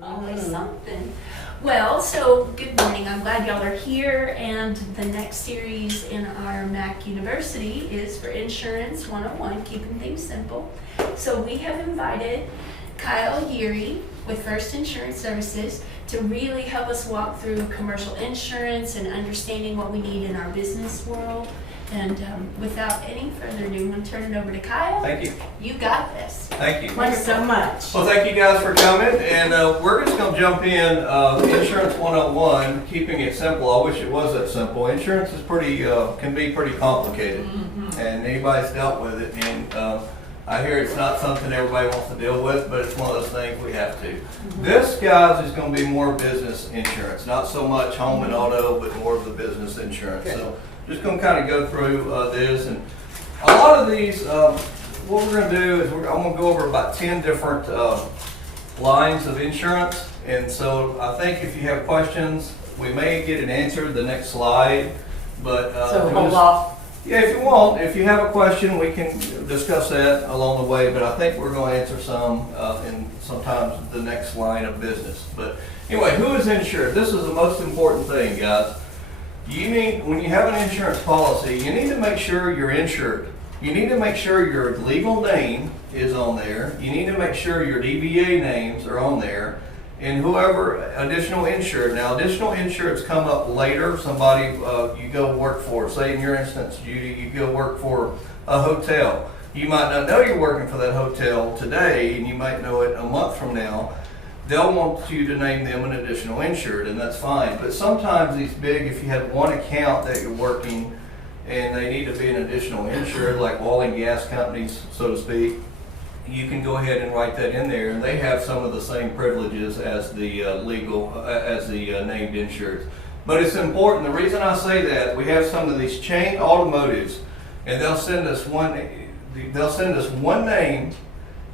Always something. Well, so good morning. I'm glad y'all are here, and the next series in our Mac University is for Insurance 101, keeping things simple. So we have invited Kyle Yeary with First Insurance Services to really help us walk through commercial insurance and understanding what we need in our business world. And without any further ado, I'm going to turn it over to Kyle. Thank you. You got this. Thank you. Thank you so much. Well, thank you guys for coming, and we're just going to jump in. Insurance 101, keeping it simple. I wish it was that simple. Insurance is can be pretty complicated, and anybody's dealt with it. And I hear it's not something everybody wants to deal with, but it's one of those things we have to. This, guys, is going to be more business insurance, not so much home and auto, but more of the business insurance. Okay. So just going to kind of go through this, and a lot of these, what we're going to do is I'm going to go over about 10 different lines of insurance. And so I think if you have questions, we may get an answer the next slide. But so hold off. Yeah, if you want, if you have a question, we can discuss that along the way. But I think we're going to answer some in sometimes the next line of business. But anyway, who is insured? This is the most important thing, guys. When you have an insurance policy, you need to make sure you're insured. You need to make sure your legal name is on there. You need to make sure your DBA names are on there, and whoever additional insured. Now, additional insureds come up later. Somebody you go work for, say in your instance, Judy, you go work for a hotel. You might not know you're working for that hotel today, and you might know it a month from now. They'll want you to name them an additional insured, and that's fine. But sometimes these big, if you have one account that you're working and they need to be an additional insured, like oil and gas companies, so to speak, you can go ahead and write that in there, and they have some of the same privileges as the named insureds. But it's important. The reason I say that, we have some of these chain automotives, and they'll send us one name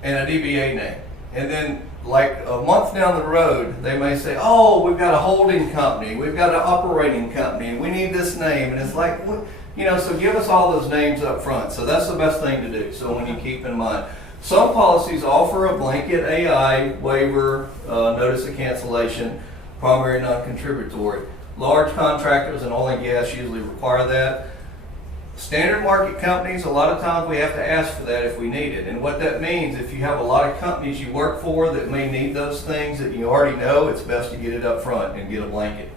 and a DBA name, and then like a month down the road, they may say, oh, we've got a holding company, we've got an operating company, we need this name. And it's like, so give us all those names up front. So that's the best thing to do. So when you keep in mind, some policies offer a blanket AI waiver, notice of cancellation, primary non-contributory. Large contractors and oil and gas usually require that. Standard market companies, a lot of times we have to ask for that if we need it. And what that means, if you have a lot of companies you work for that may need those things that you already know, it's best to get it up front and get a blanket.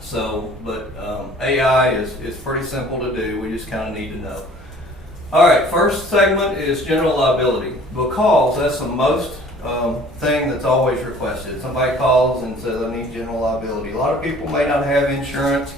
So, but AI is pretty simple to do. We just kind of need to know. All right, first segment is general liability, because that's the most thing that's always requested. Somebody calls and says, I need general liability. A lot of people may not have insurance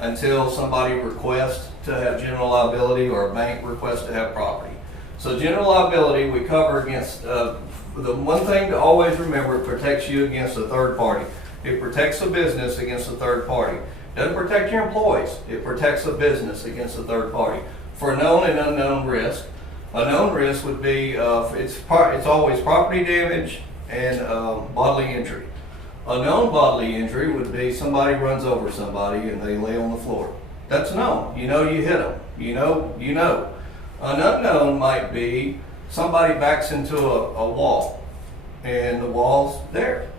until somebody requests to have general liability, or a bank requests to have property. So general liability, we cover against, the one thing to always remember, it protects you against a third party. It protects a business against a third party. It doesn't protect your employees. It protects a business against a third party. For known and unknown risk, a known risk would be, it's always property damage and bodily injury. A known bodily injury would be somebody runs over somebody and they lay on the floor. That's known. You know you hit them. You know. An unknown might be somebody backs into a wall and the wall's there.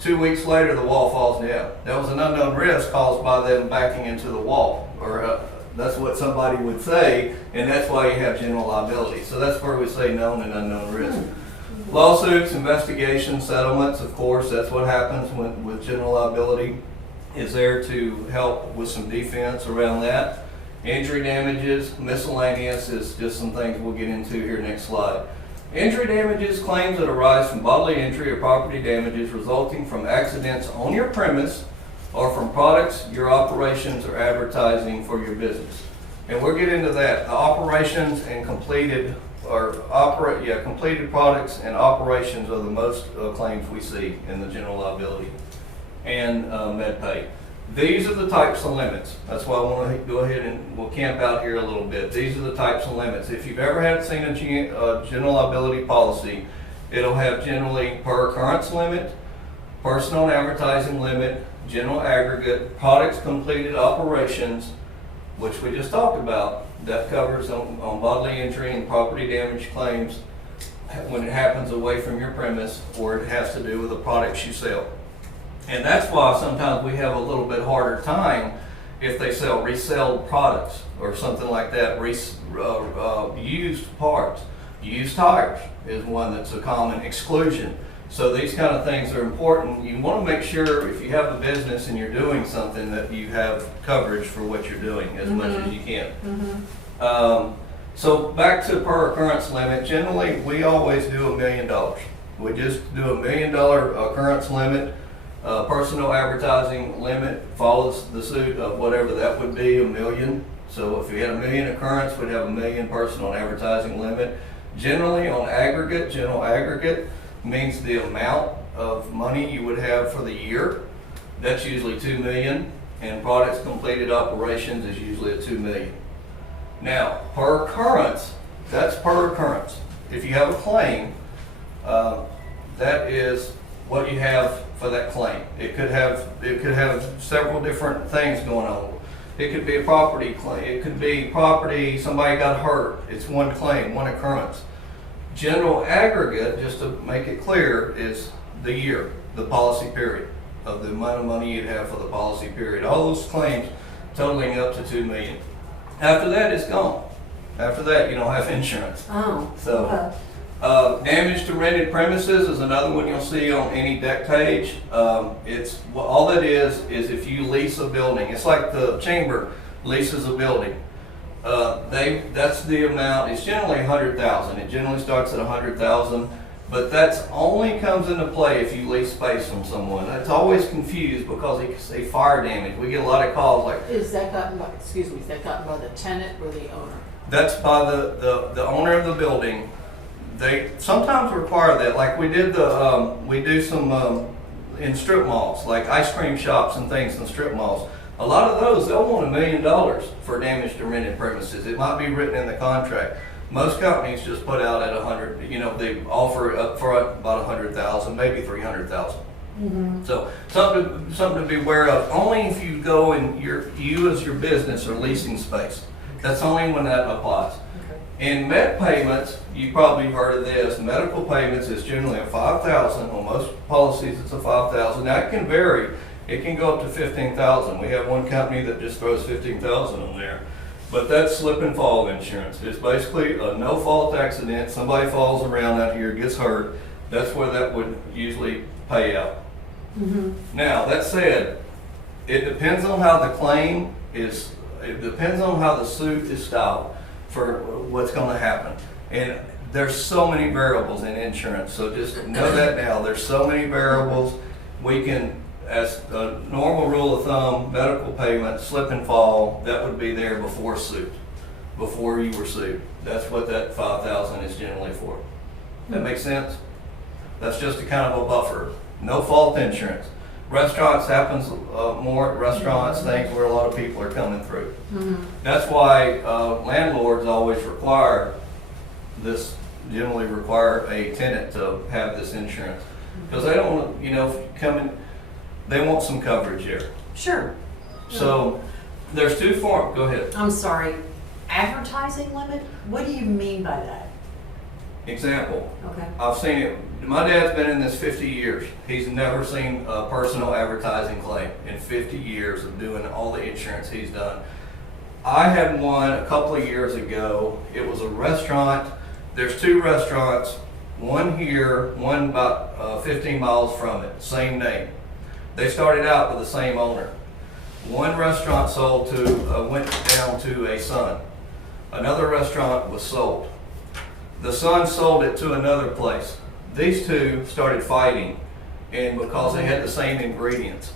2 weeks later, the wall falls down. That was an unknown risk caused by them backing into the wall. Or that's what somebody would say, and that's why you have general liability. So that's where we say known and unknown risk. Lawsuits, investigations, settlements, of course, that's what happens with general liability, is there to help with some defense around that. Injury damages, miscellaneous is just some things we'll get into here next slide. Injury damages, claims that arise from bodily injury or property damages resulting from accidents on your premise or from products, your operations, or advertising for your business. And we'll get into that. The operations and completed products and operations are the most claims we see in the general liability and MedPay. These are the types of limits. That's why I want to go ahead and we'll camp out here a little bit. These are the types of limits. If you've ever seen a general liability policy, it'll have generally per occurrence limit, personal and advertising limit, general aggregate, products completed operations, which we just talked about. That covers on bodily injury and property damage claims, when it happens away from your premise, or it has to do with the products you sell. And that's why sometimes we have a little bit harder time if they sell resale products or something like that, used parts. Used tires is one that's a common exclusion. So these kind of things are important. You want to make sure if you have a business and you're doing something that you have coverage for what you're doing as much as you can. So back to per occurrence limit, generally we always do $1 million. We just do $1 million occurrence limit. Personal advertising limit follows the suit of whatever that would be, $1 million. So if you had $1 million occurrence, we'd have $1 million personal advertising limit. Generally on aggregate, general aggregate means the amount of money you would have for the year. That's usually $2 million, and products completed operations is usually at $2 million. Now, per occurrence, that's per occurrence. If you have a claim, that is what you have for that claim. It could have several different things going on. It could be a property claim. It could be property, somebody got hurt. It's one claim, one occurrence. General aggregate, just to make it clear, is the year, the policy period, of the amount of money you'd have for the policy period. All those claims totaling up to $2 million. After that, it's gone. After that, you don't have insurance. Oh, So, damage to rented premises is another one you'll see on any deck page. All that is if you lease a building. It's like the chamber leases a building. That's the amount. It's generally $100,000. It generally starts at $100,000, but that's only comes into play if you lease space from someone. That's always confused because they say fire damage. We get a lot of calls like. is that gotten by, is that gotten by the tenant or the owner? That's by the owner of the building. They sometimes require that. Like we do some in strip malls, like ice cream shops and things in strip malls. A lot of those, they'll want $1 million for damage to rented premises. It might be written in the contract. Most companies just put out at 100. They offer up front about 100,000, maybe 300,000. So something to be aware of. Only if you go and you as your business are leasing space. That's only when that applies. In med payments, you probably heard of this. Medical payments is generally a $5,000. On most policies, it's a $5,000. Now it can vary. It can go up to $15,000. We have one company that just throws $15,000 on there. But that's slip and fall insurance. It's basically a no-fault accident. Somebody falls around out here, gets hurt. That's where that would usually pay out. Now, that said, it depends on how the claim is. It depends on how the suit is styled for what's going to happen. And there's so many variables in insurance. So just know that now. There's so many variables. We can, as a normal rule of thumb, medical payment, slip and fall, that would be there before suit, before you were sued. That's what that $5,000 is generally for. That makes sense? That's just a kind of a buffer. No fault insurance. Restaurants happens more at restaurants, things where a lot of people are coming through. That's why landlords always generally require a tenant to have this insurance. Because they don't want to, they want some coverage here. Sure. So there's two forms. Go ahead. I'm sorry. Advertising limit? What do you mean by that? Example. Okay. I've seen it. My dad's been in this 50 years. He's never seen a personal advertising claim in 50 years of doing all the insurance he's done. I had one a couple of years ago. It was a restaurant. There's two restaurants, one here, one about 15 miles from it, same name. They started out with the same owner. One restaurant went down to a son. Another restaurant was sold. The son sold it to another place. These two started fighting, and because they had the same ingredients.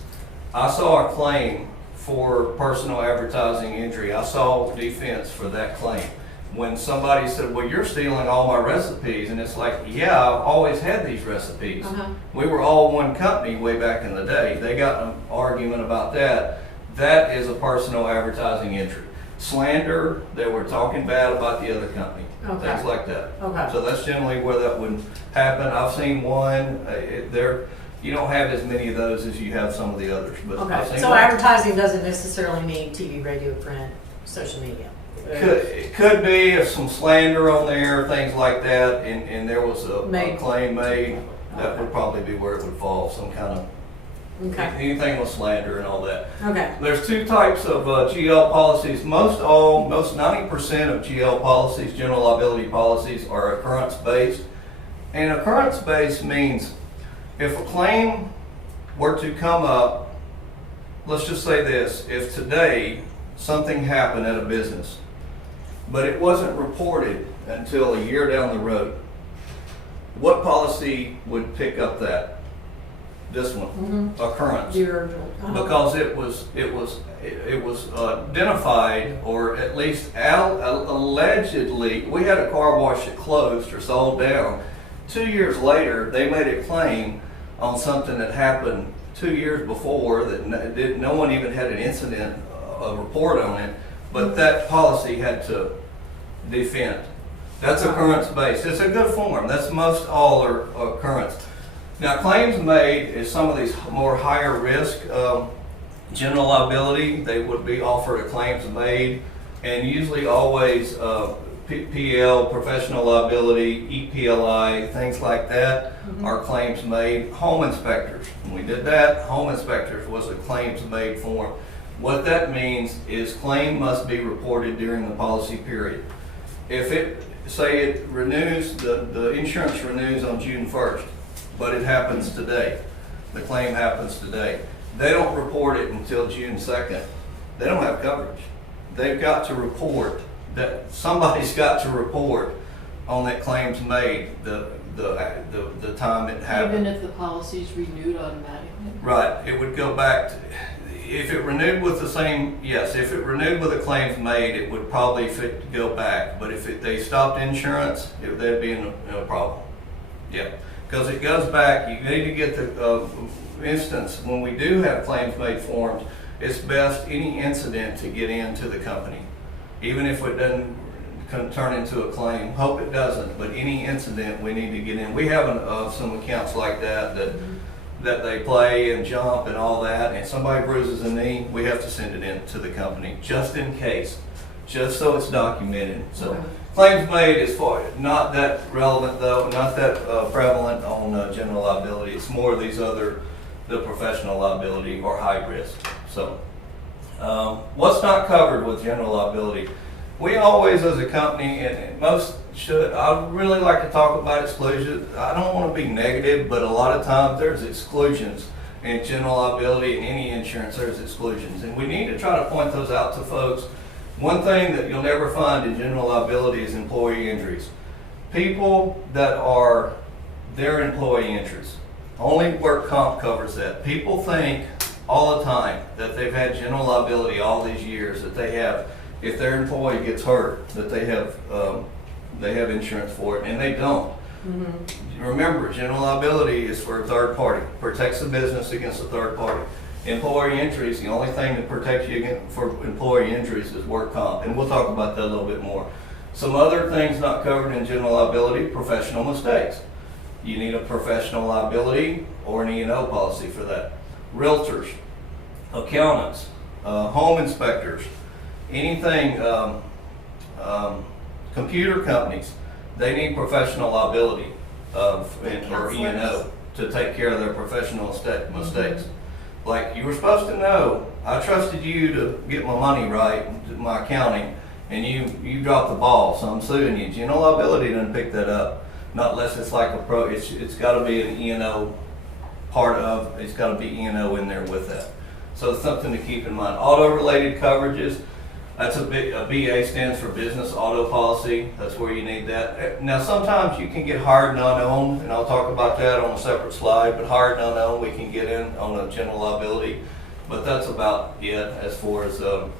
I saw a claim for personal advertising injury. I saw defense for that claim. When somebody said, well, you're stealing all my recipes, and it's like, yeah, I've always had these recipes. We were all one company way back in the day. They got an argument about that. That is a personal advertising injury. Slander, they were talking bad about the other company. Things like that. So that's generally where that would happen. I've seen one. You don't have as many of those as you have some of the others. But I've seen So one. advertising doesn't necessarily mean TV, radio, print, social media. It could be if some slander on there, things like that, and there was a Made. claim made, that would probably be where it would fall, some kind of, Okay, anything with slander and all that. okay. There's two types of GL policies. Most 90% of GL policies, general liability policies, are occurrence-based. And occurrence-based means if a claim were to come up, let's just say this, if today something happened at a business, but it wasn't reported until a year down the road, what policy would pick up that? This one, occurrence. Because it was identified, or at least allegedly, we had a car wash that closed or sold down. 2 years later, they made a claim on something that happened 2 years before that no one even had an incident, a report on it, but that policy had to defend. That's occurrence based. It's a good form. That's most all are occurrence. Now, claims made is some of these more higher risk general liability. They would be offered a claims made, and usually always PL, professional liability, EPLI, things like that are claims made. Home inspectors, when we did that, home inspectors was a claims made form. What that means is claim must be reported during the policy period. If it, say it renews, the insurance renews on June 1st, but it happens today, the claim happens today, they don't report it until June 2nd. They don't have coverage. They've got to report that somebody's got to report on that claims made the time it happened. Even if the policy's renewed automatically? Right, it would go back to, if it renewed with the same, yes, if it renewed with a claims made, it would probably fit to go back. But if they stopped insurance, there'd be no problem. Yeah, because it goes back, you need to get the instance, when we do have claims made forms, it's best any incident to get into the company. Even if it doesn't turn into a claim, hope it doesn't, but any incident we need to get in. We have some accounts like that they play and jump and all that, and if somebody bruises a knee, we have to send it in to the company, just in case, just so it's documented. So claims made is not that relevant though, not that prevalent on general liability. It's more of these other, the professional liability or high risk. So what's not covered with general liability? We always, as a company, and most should, I really like to talk about exclusions. I don't want to be negative, but a lot of times there's exclusions in general liability and any insurance, there's exclusions. And we need to try to point those out to folks. One thing that you'll never find in general liability is employee injuries. People that are their employee injuries. Only work comp covers that. People think all the time that they've had general liability all these years, that they have, if their employee gets hurt, that they have insurance for it, and they don't. Remember, general liability is for a third party, protects the business against a third party. Employee injuries, the only thing that protects you against for employee injuries is work comp, and we'll talk about that a little bit more. Some other things not covered in general liability: professional mistakes. You need a professional liability or an E&O policy for that. Realtors, accountants, home inspectors, anything, computer companies, they need professional liability or E&O to take care of their professional mistakes. Like, you were supposed to know, I trusted you to get my money right, my accounting, and you dropped the ball, so I'm suing you. General liability doesn't pick that up, not unless it's like a pro. It's got to be an E&O part of. It's got to be E&O in there with that. So it's something to keep in mind. Auto-related coverages. That's a BA stands for business auto policy. That's where you need that. Now, sometimes you can get hard and unknown, and I'll talk about that on a separate slide, but hard and unknown we can get in on a general liability, but that's about it as far as a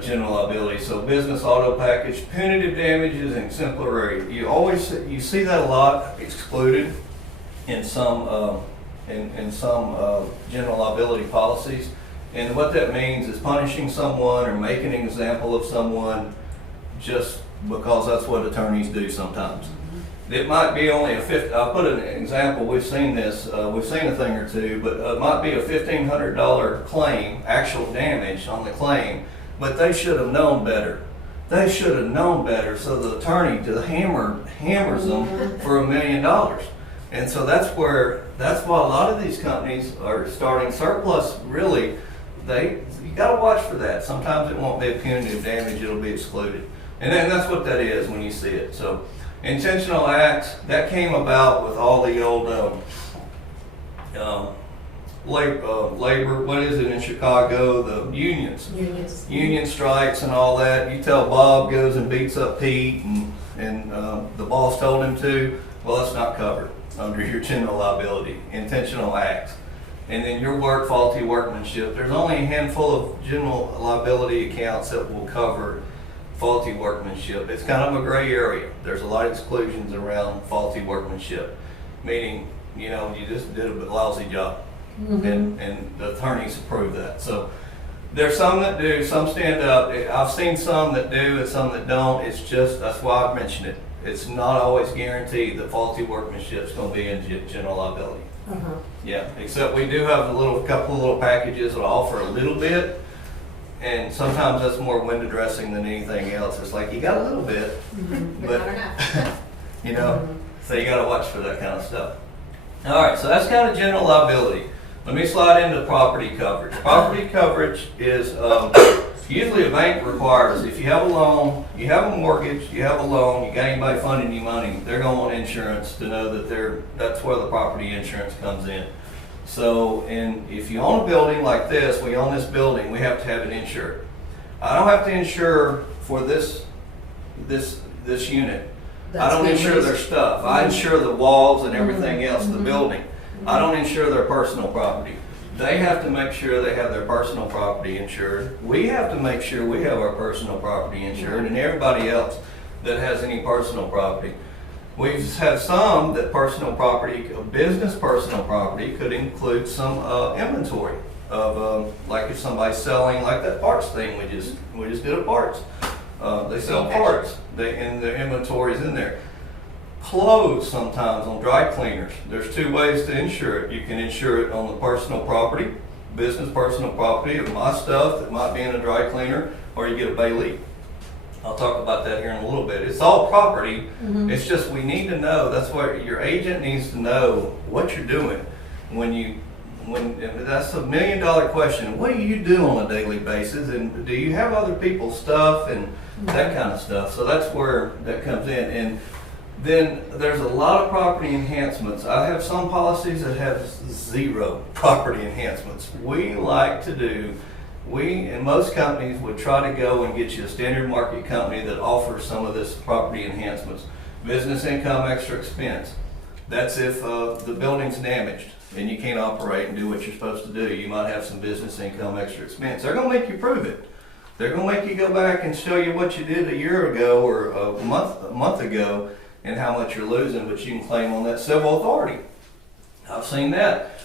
general liability. So business auto package, punitive damages, and exemplary. You see that a lot excluded in some general liability policies. And what that means is punishing someone or making an example of someone just because that's what attorneys do sometimes. It might be only I'll put an example, we've seen this, we've seen a thing or two, but it might be a $1,500 claim, actual damage on the claim, but they should have known better. they should have known better, so the attorney hammers them for $1 million. And so that's why a lot of these companies are starting surplus. Really, you got to watch for that. Sometimes it won't be a punitive damage; it'll be excluded, and then that's what that is when you see it. So, intentional acts that came about with all the old labor. What is it in Chicago? The unions. Union strikes and all that. You tell Bob goes and beats up Pete, and the boss told him to. Well, it's not covered under your general liability, intentional acts. And then your faulty workmanship. There's only a handful of general liability accounts that will cover faulty workmanship. It's kind of a gray area. There's a lot of exclusions around faulty workmanship, meaning, you just did a lousy job. And the attorneys approve that. So there's some that do, some stand up. I've seen some that do and some that don't. That's why I've mentioned it. It's not always guaranteed that faulty workmanship is going to be in general liability. Yeah, except we do have a couple of little packages that offer a little bit, and sometimes that's more window dressing than anything else. It's like you got a little bit, but so you got to watch for that kind of stuff. All right, so that's kind of general liability. Let me slide into property coverage. Property coverage is usually a bank requires, if you have a loan, you have a mortgage, you have a loan, you got anybody funding you money, they're going to want insurance to know that that's where the property insurance comes in. So, if you own a building like this, we own this building, we have to have it insured. I don't have to insure for this unit. I don't insure their stuff. I insure the walls and everything else, the building. I don't insure their personal property. They have to make sure they have their personal property insured. We have to make sure we have our personal property insured, and everybody else that has any personal property. We've had some that personal property, business personal property, could include some inventory of like if somebody's selling, like that parts thing we just did a parts. They sell parts, and their inventory is in there. Clothes sometimes on dry cleaners. There's two ways to insure it. You can insure it on the personal property, business personal property of my stuff that might be in a dry cleaner, or you get a Bailey. I'll talk about that here in a little bit. It's all property. It's just we need to know. That's what your agent needs to know what you're doing when that's $1 million question. What do you do on a daily basis, and do you have other people's stuff and that kind of stuff? So that's where that comes in. And then there's a lot of property enhancements. I have some policies that have 0 property enhancements. And most companies would try to go and get you a standard market company that offers some of this property enhancements. Business income extra expense. That's if the building's damaged and you can't operate and do what you're supposed to do. You might have some business income extra expense. They're going to make you prove it. They're going to make you go back and show you what you did a year ago or a month ago and how much you're losing, but you can claim on that civil authority. I've seen that.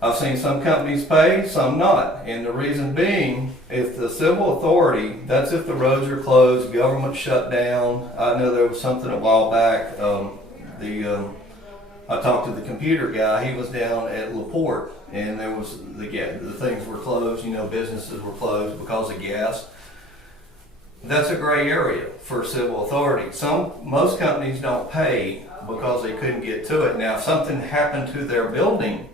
I've seen some companies pay, some not. And the reason being, if the civil authority, that's if the roads are closed, government shut down. I know there was something a while back, I talked to the computer guy. He was down at LaPorte, and there was the things were closed. Businesses were closed because of gas. That's a gray area for civil authority. Most companies don't pay because they couldn't get to it. Now, if something happened to their building,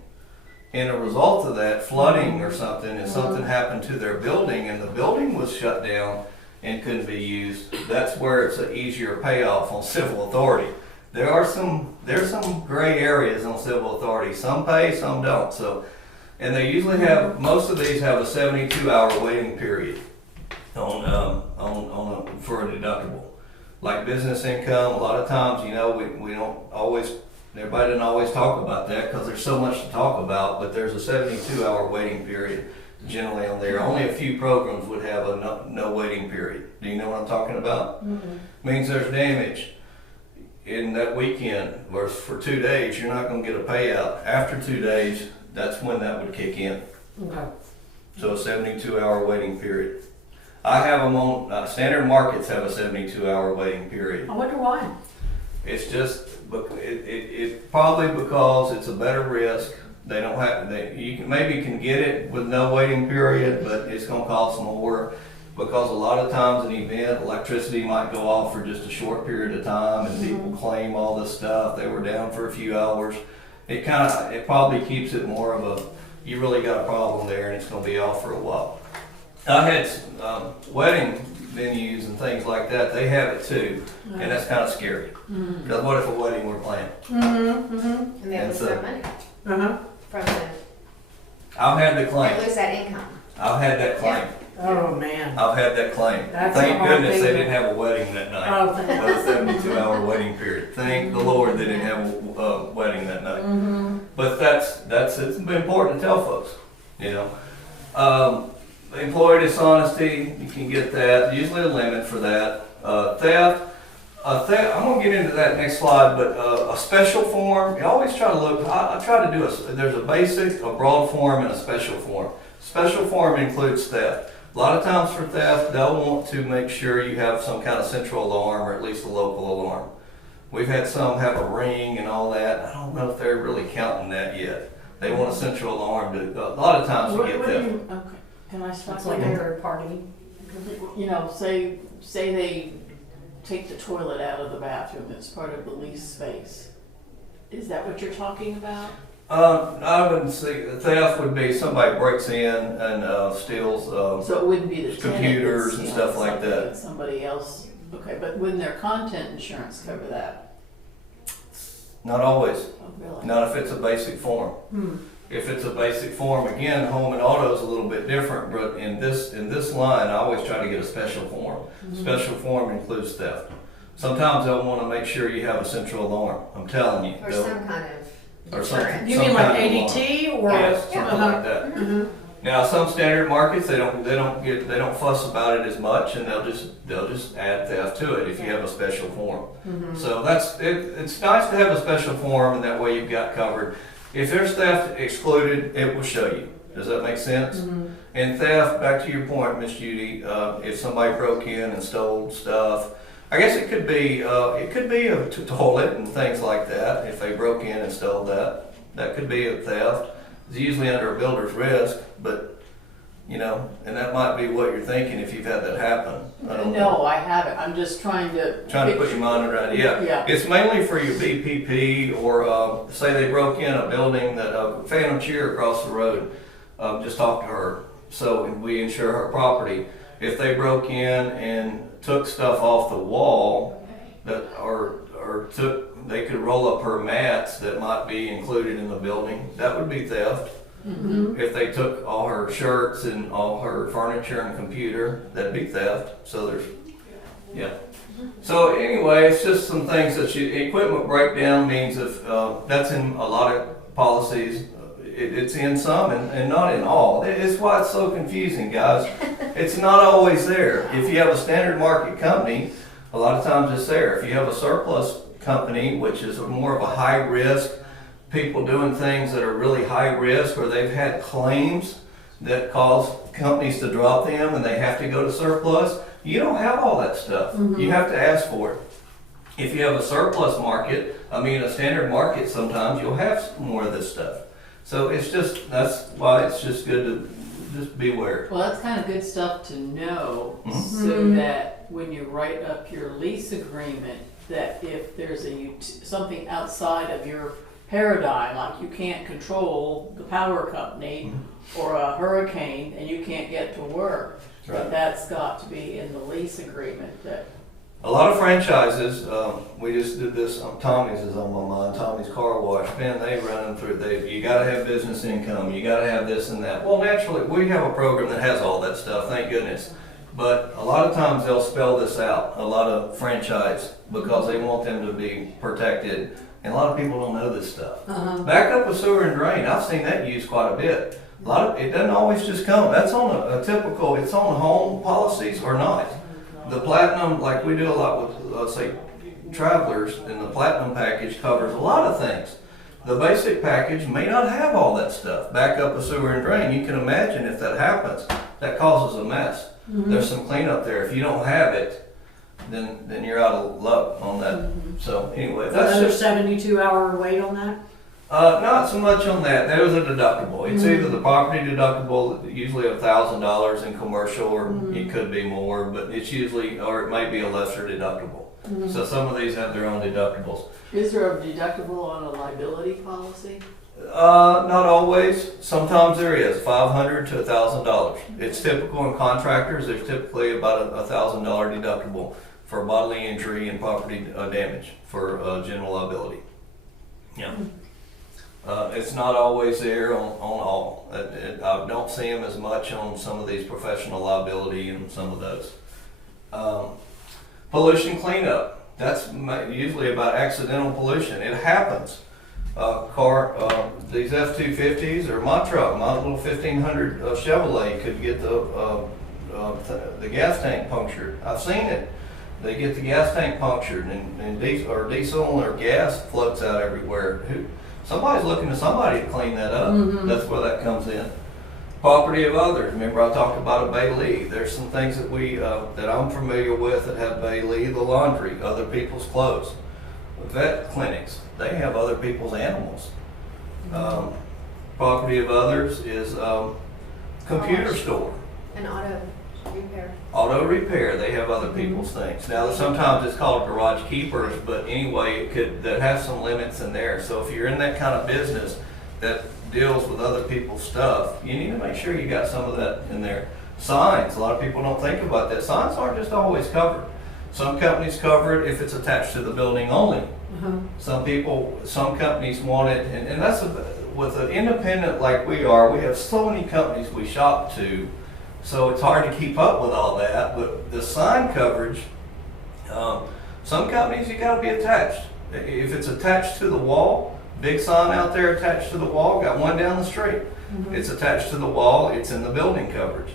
in a result of that, flooding or something, and something happened to their building, and the building was shut down and couldn't be used, that's where it's an easier payoff on civil authority. There's some gray areas on civil authority. Some pay, some don't. So, and they usually most of these have a 72-hour waiting period for a deductible. Like business income, a lot of times, we don't always, everybody doesn't always talk about that because there's so much to talk about, but there's a 72-hour waiting period generally on there. Only a few programs would have a no waiting period. Do you know what I'm talking about? Means there's damage in that weekend, or for 2 days, you're not going to get a payout. After 2 days, that's when that would kick in. Okay. So a 72-hour waiting period. I have them on, standard markets have a 72-hour waiting period. I wonder why. It's just, it probably because it's a better risk. They don't have, you maybe can get it with no waiting period, but it's going to cost more. because a lot of times an event, electricity might go off for just a short period of time and people claim all this stuff. They were down for a few hours. It probably keeps it more of a, you really got a problem there and it's gonna be off for a while. I had wedding venues and things like that, they have it too, and that's kind of scary. Because what if a wedding were planned? And they And lose so- their money from the, I've had the they claim. lose that income. I've had that claim. Oh, man. I've had that claim. That's a Thank hard goodness thing they to- didn't have a wedding that night. Oh, thank But a 72-hour wedding period. Thank the Lord they didn't have a wedding that night. But it's important to tell folks, you know. Employee dishonesty, you can get that. There's usually a limit for that. Theft. I'm gonna get into that next slide, but a special form, you always try to look, I try to do there's a basic, a broad form, and a special form. Special form includes theft. A lot of times for theft, they'll want to make sure you have some kind of central alarm or at least a local alarm. We've had some have a ring and all that. I don't know if they're really counting that yet. They want a central alarm a lot of times to What get do theft. you, okay, can I stop? It's like a third party. You know, say they take the toilet out of the bathroom, it's part of the lease space. Is that what you're talking about? I wouldn't see, theft would be somebody breaks in and steals, So it wouldn't be the tenant computers that's, and you know, stuff like something that. Somebody else, okay, but wouldn't their content insurance cover that? not always. Oh, really? Not if it's a basic form. If it's a basic form, again, home and auto is a little bit different, but in this line, I always try to get a special form. Special form includes theft. Sometimes they'll want to make sure you have a central alarm. I'm telling you. Or They'll- some kind of or something. deterrent. You Some mean like kind of alarm. ADT or? Yes, something like that. Mhm. Now, some standard markets, they don't fuss about it as much, and they'll just add theft to it if you have a special form. So it's nice to have a special form, and that way you've got covered. If there's theft excluded, it will show you. Does that make sense? And theft, back to your point, Miss Judy, if somebody broke in and stole stuff, I guess it could be a toilet and things like that. If they broke in and stole that could be a theft. It's usually under a builder's risk, but you know, and that might be what you're thinking if you've had that happen. I don't know. No, I haven't, I'm just trying to Put your mind around it. Yeah. It's mainly for your BPP or say they broke in a building that Phantom Cheer across the road. Just talked to her. So we insure her property. If they broke in and took stuff off the wall that they could roll up her mats that might be included in the building, that would be theft. If they took all her shirts and all her furniture and computer, that'd be theft. So So anyway, it's just some things that equipment breakdown means if that's in a lot of policies. It's in some and not in all. It's why it's so confusing, guys. It's not always there. If you have a standard market company, a lot of times it's there. If you have a surplus company, which is more of a high risk, people doing things that are really high risk, or they've had claims that cause companies to drop them and they have to go to surplus, you don't have all that stuff. You have to ask for it. If you have a surplus market, a standard market, sometimes you'll have more of this stuff. So that's why it's just good to just beware. Well, that's kind of good stuff to know, so that when you write up your lease agreement, that if there's something outside of your paradigm, like you can't control the power company or a hurricane and you can't get to work, Right. that's got to be in the lease agreement. That A lot of franchises, we just did this, Tommy's is on my mind, Tommy's Car Wash, man, they run them through, you gotta have business income, you gotta have this and that. Well, naturally, we have a program that has all that stuff, thank goodness. But a lot of times they'll spell this out, a lot of franchise, because they want them to be protected. And a lot of people don't know this stuff. Back up with sewer and drain, I've seen that used quite a bit. It doesn't always just come, that's on a typical, it's on home policies or not. The platinum, like we do a lot with, let's say, travelers, and the platinum package covers a lot of things. The basic package may not have all that stuff. Back up a sewer and drain, you can imagine if that happens, that causes a mess. There's some cleanup there. If you don't have it, then you're out of luck on that. So anyway, that's Another just, 72-hour wait on that? Not so much on that. There's a deductible. It's either the property deductible, usually $1,000 in commercial, or it could be more, but it's usually, or it may be a lesser deductible. So some of these have their own deductibles. Is there a deductible on a liability policy? Not always. Sometimes there is $500 to $1,000. It's typical in contractors. There's typically about a $1,000 deductible for bodily injury and property damage for general liability. Yeah. It's not always there on all. I don't see them as much on some of these professional liability and some of those. Pollution cleanup. That's usually about accidental pollution. It happens. These F-250s or my truck, my little 1500 Chevrolet could get the gas tank punctured. I've seen it. They get the gas tank punctured and diesel or gas floats out everywhere. Somebody's looking to somebody to clean that up. That's where that comes in. Property of others. Remember I talked about a bailee. There's some things that that I'm familiar with that have bailee. The laundry, other people's clothes. Vet clinics, they have other people's animals. Property of others is computer store. An auto repair. Auto repair, they have other people's things. Now, sometimes it's called garage keepers, but anyway, that has some limits in there. So if you're in that kind of business that deals with other people's stuff, you need to make sure you got some of that in there. Signs, a lot of people don't think about that. Signs aren't just always covered. Some companies cover it if it's attached to the building only. Some companies want it, and that's with an independent like we are, we have so many companies we shop to, so it's hard to keep up with all that. But the sign coverage, some companies you got to be attached. If it's attached to the wall, big sign out there attached to the wall, got one down the street. It's attached to the wall, it's in the building coverage.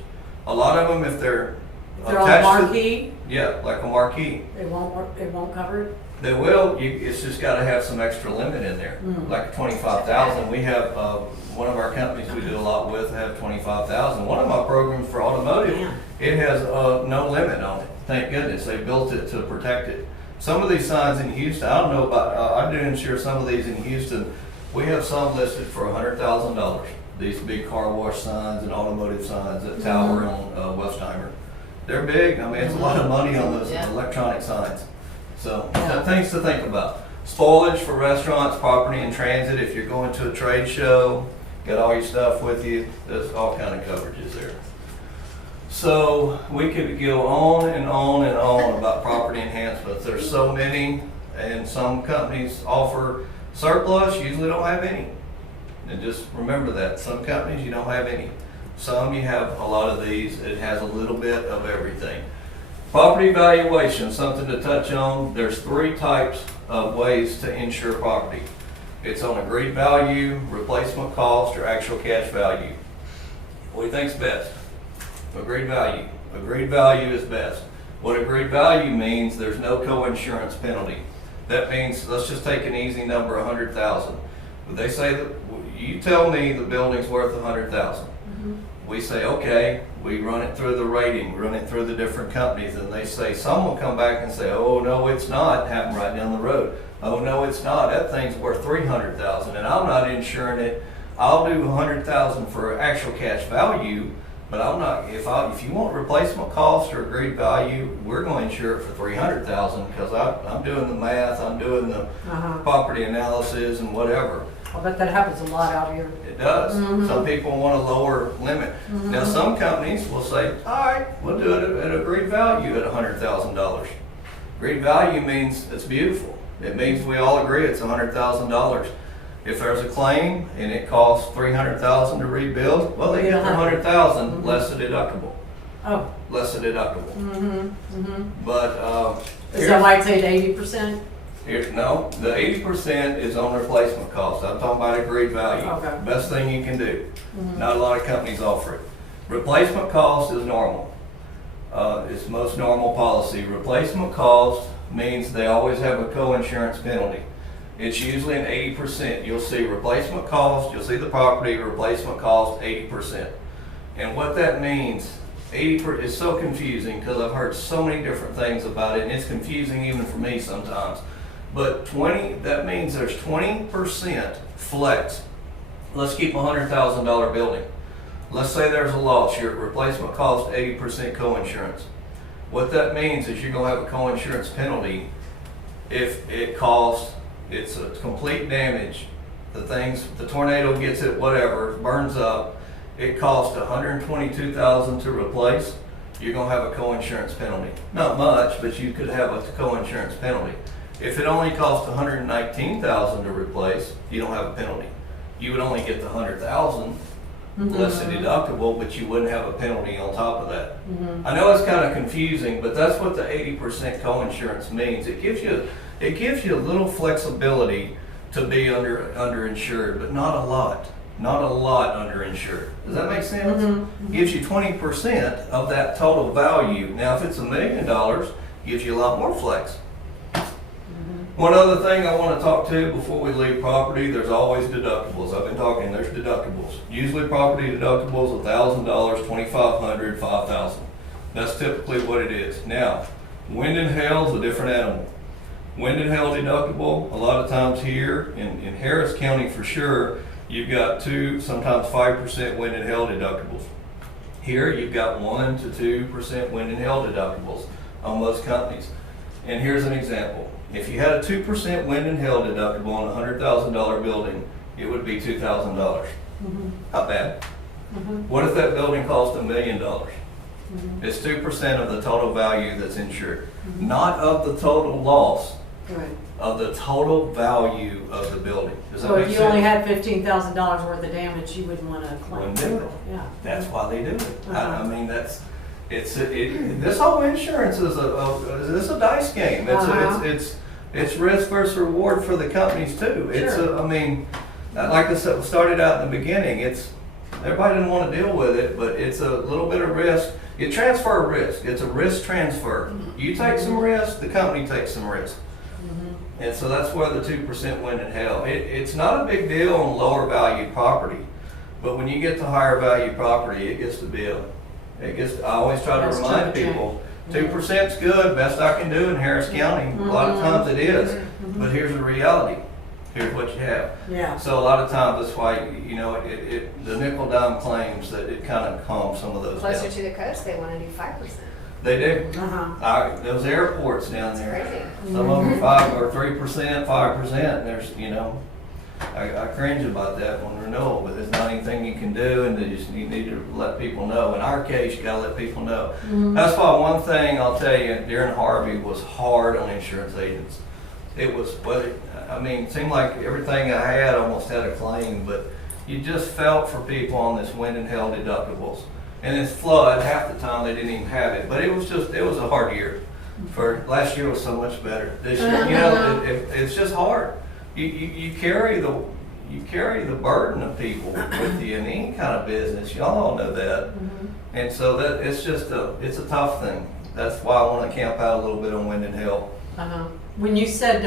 A lot of them, if they're They're on attached marquee, yeah, like a marquee. it won't cover it? They will. It's just got to have some extra limit in there, like 25,000. We have one of our companies we do a lot with have 25,000. One of my programs for automotive, it has no limit on it. Thank goodness they built it to protect it. Some of these signs in Houston, I don't know about. I do insure some of these in Houston. We have some listed for $100,000. These big car wash signs and automotive signs at Tower on Westheimer. They're big. I mean, it's a lot of money on those electronic signs. So, things to think about. Spoilage for restaurants, property in transit. If you're going to a trade show, got all your stuff with you, there's all kind of coverages there. So, we could go on and on and on about property enhancements. There's so many, and some companies offer surplus, usually don't have any. And just remember that. Some companies, you don't have any. Some, you have a lot of these. It has a little bit of everything. Property valuation, something to touch on. There's 3 types of ways to insure property. It's on agreed value, replacement cost, or actual cash value. What do you think's best? Agreed value. Agreed value is best. What agreed value means, there's no co-insurance penalty. That means, let's just take an easy number, 100,000. They say that, you tell me the building's worth 100,000. We say, okay, we run it through the rating, run it through the different companies, and they say, some will come back and say, oh, no, it's not, happened right down the road. Oh, no, it's not, that thing's worth 300,000, and I'm not insuring it. I'll do 100,000 for actual cash value, but I'm not, if you want replacement cost or agreed value, we're going to insure it for 300,000 because I'm doing the math, I'm doing the property analysis and whatever. I bet that happens a lot out here. It does. Some people want a lower limit. Now, some companies will say, all right, we'll do it at agreed value at $100,000. Agreed value means it's beautiful. It means we all agree it's $100,000. If there's a claim and it costs $300,000 to rebuild, well, they get $100,000 less the deductible. Oh. Less the deductible. But Is that why it's at 80%? no, the 80% is on replacement cost. I'm talking about agreed value. Okay. Best thing you can do. Not a lot of companies offer it. Replacement cost is normal. It's most normal policy. Replacement cost means they always have a co-insurance penalty. It's usually an 80%. You'll see replacement cost, you'll see the property, replacement cost, 80%. And what that means, 80% is so confusing because I've heard so many different things about it, and it's confusing even for me sometimes. But 20, that means there's 20% flex. Let's keep a $100,000 building. Let's say there's a loss, your replacement cost 80% co-insurance. What that means is you're gonna have a co-insurance penalty if it costs, it's a complete damage, the tornado gets it, whatever, burns up, it costs $122,000 to replace, you're gonna have a co-insurance penalty. Not much, but you could have a co-insurance penalty. If it only costs $119,000 to replace, you don't have a penalty. You would only get the $100,000 less the deductible, but you wouldn't have a penalty on top of that. I know it's kind of confusing, but that's what the 80% co-insurance means. It gives you a little flexibility to be underinsured, but not a lot. Not a lot underinsured. Does that make sense? Gives you 20% of that total value. Now, if it's $1 million, gives you a lot more flex. One other thing I want to talk to before we leave property, there's always deductibles. I've been talking, there's deductibles. Usually property deductibles, $1,000, $2,500, $5,000. That's typically what it is. Now, wind and hail is a different animal. Wind and hail deductible, a lot of times here in Harris County for sure, you've got 2, sometimes 5% wind and hail deductibles. Here you've got 1 to 2% wind and hail deductibles on most companies. And here's an example. If you had a 2% wind and hail deductible on a $100,000 building, it would be $2,000. Not bad. What if that building cost $1 million? It's 2% of the total value that's insured. Not of the total loss, of the total value of the building. Does that So make if you sense? only had $15,000 worth of damage, you wouldn't want to claim. Wouldn't do it. Yeah. That's why they do it. I mean, this whole insurance is a dice game. It's risk versus reward for the companies too. Sure. I mean, like I said, started out in the beginning, everybody didn't want to deal with it, but it's a little bit of risk. You transfer risk. It's a risk transfer. You take some risk, the company takes some risk. And so that's where the 2% wind and hail. It's not a big deal on lower value property, but when you get to higher value property, it gets to be I always try to That's remind true, people, 2%'s good, best I can do in Harris County. A lot of times it is, but here's the reality. Here's what you have. Yeah. So a lot of times that's why, the nickel dime claims that it kind of calms some of those Closer down. to the coast, they want to do 5%. They do. Those airports down there, some of them are 5 or 3%, 5%. There's, I cringe about that when renewal, but there's not anything you can do, and you need to let people know. In our case, you gotta let people know. That's why one thing I'll tell you, during Harvey was hard on insurance agents. It was, it seemed like everything I had almost had a claim, but you just felt for people on this wind and hail deductibles. And this flood, half the time they didn't even have it, but it was a hard year. Last year was so much better. This year, it's just hard. You carry the burden of people with you in any kind of business. Y'all all know that. And so that it's a tough thing. That's why I want to camp out a little bit on wind and hail. When you said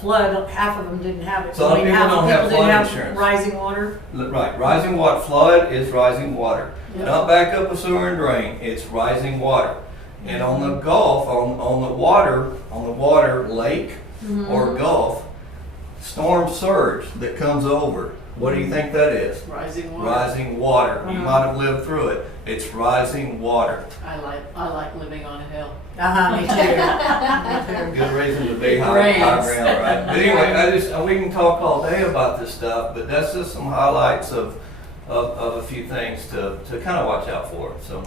flood, half of them didn't have it. Some people half don't of have people didn't flood have insurance. rising water. Right, rising water. Flood is rising water. Yeah. Not back up a sewer and drain. It's rising water. And on the Gulf, on the water lake or Gulf, storm surge that comes over. What do you think that is? Rising water. Rising water. You might have lived through it. It's rising water. I like living on a hill. Me too. Good reason to be high ground, right? But anyway, we can talk all day about this stuff, but that's just some highlights of a few things to kind of watch out for. So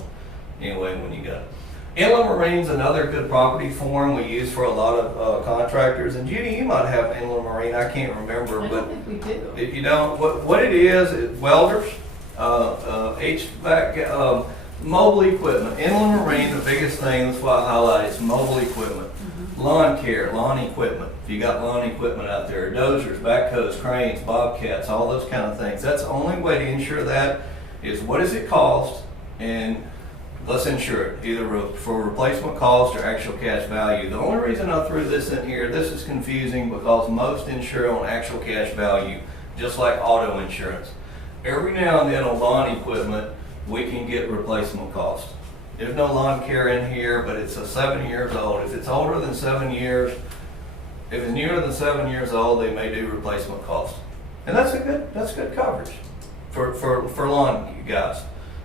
anyway, when you got it. Inland Marine's another good property form we use for a lot of contractors. And Judy, you might have Inland Marine. I can't remember, I but don't think we do. if you don't, what it is welders, HVAC, mobile equipment. Inland Marine, the biggest thing, that's why I highlight is mobile equipment. Lawn care, lawn equipment. If you got lawn equipment out there, dozers, backhoes, cranes, bobcats, all those kind of things. That's the only way to insure that is what does it cost, and let's insure it, either for replacement cost or actual cash value. The only reason I threw this in here, this is confusing because most insure on actual cash value, just like auto insurance. Every now and then on lawn equipment, we can get replacement cost. There's no lawn care in here, but it's 7 years old. If it's older than 7 years, If it's newer than 7 years old, they may do replacement cost. And that's good coverage for lawn guys,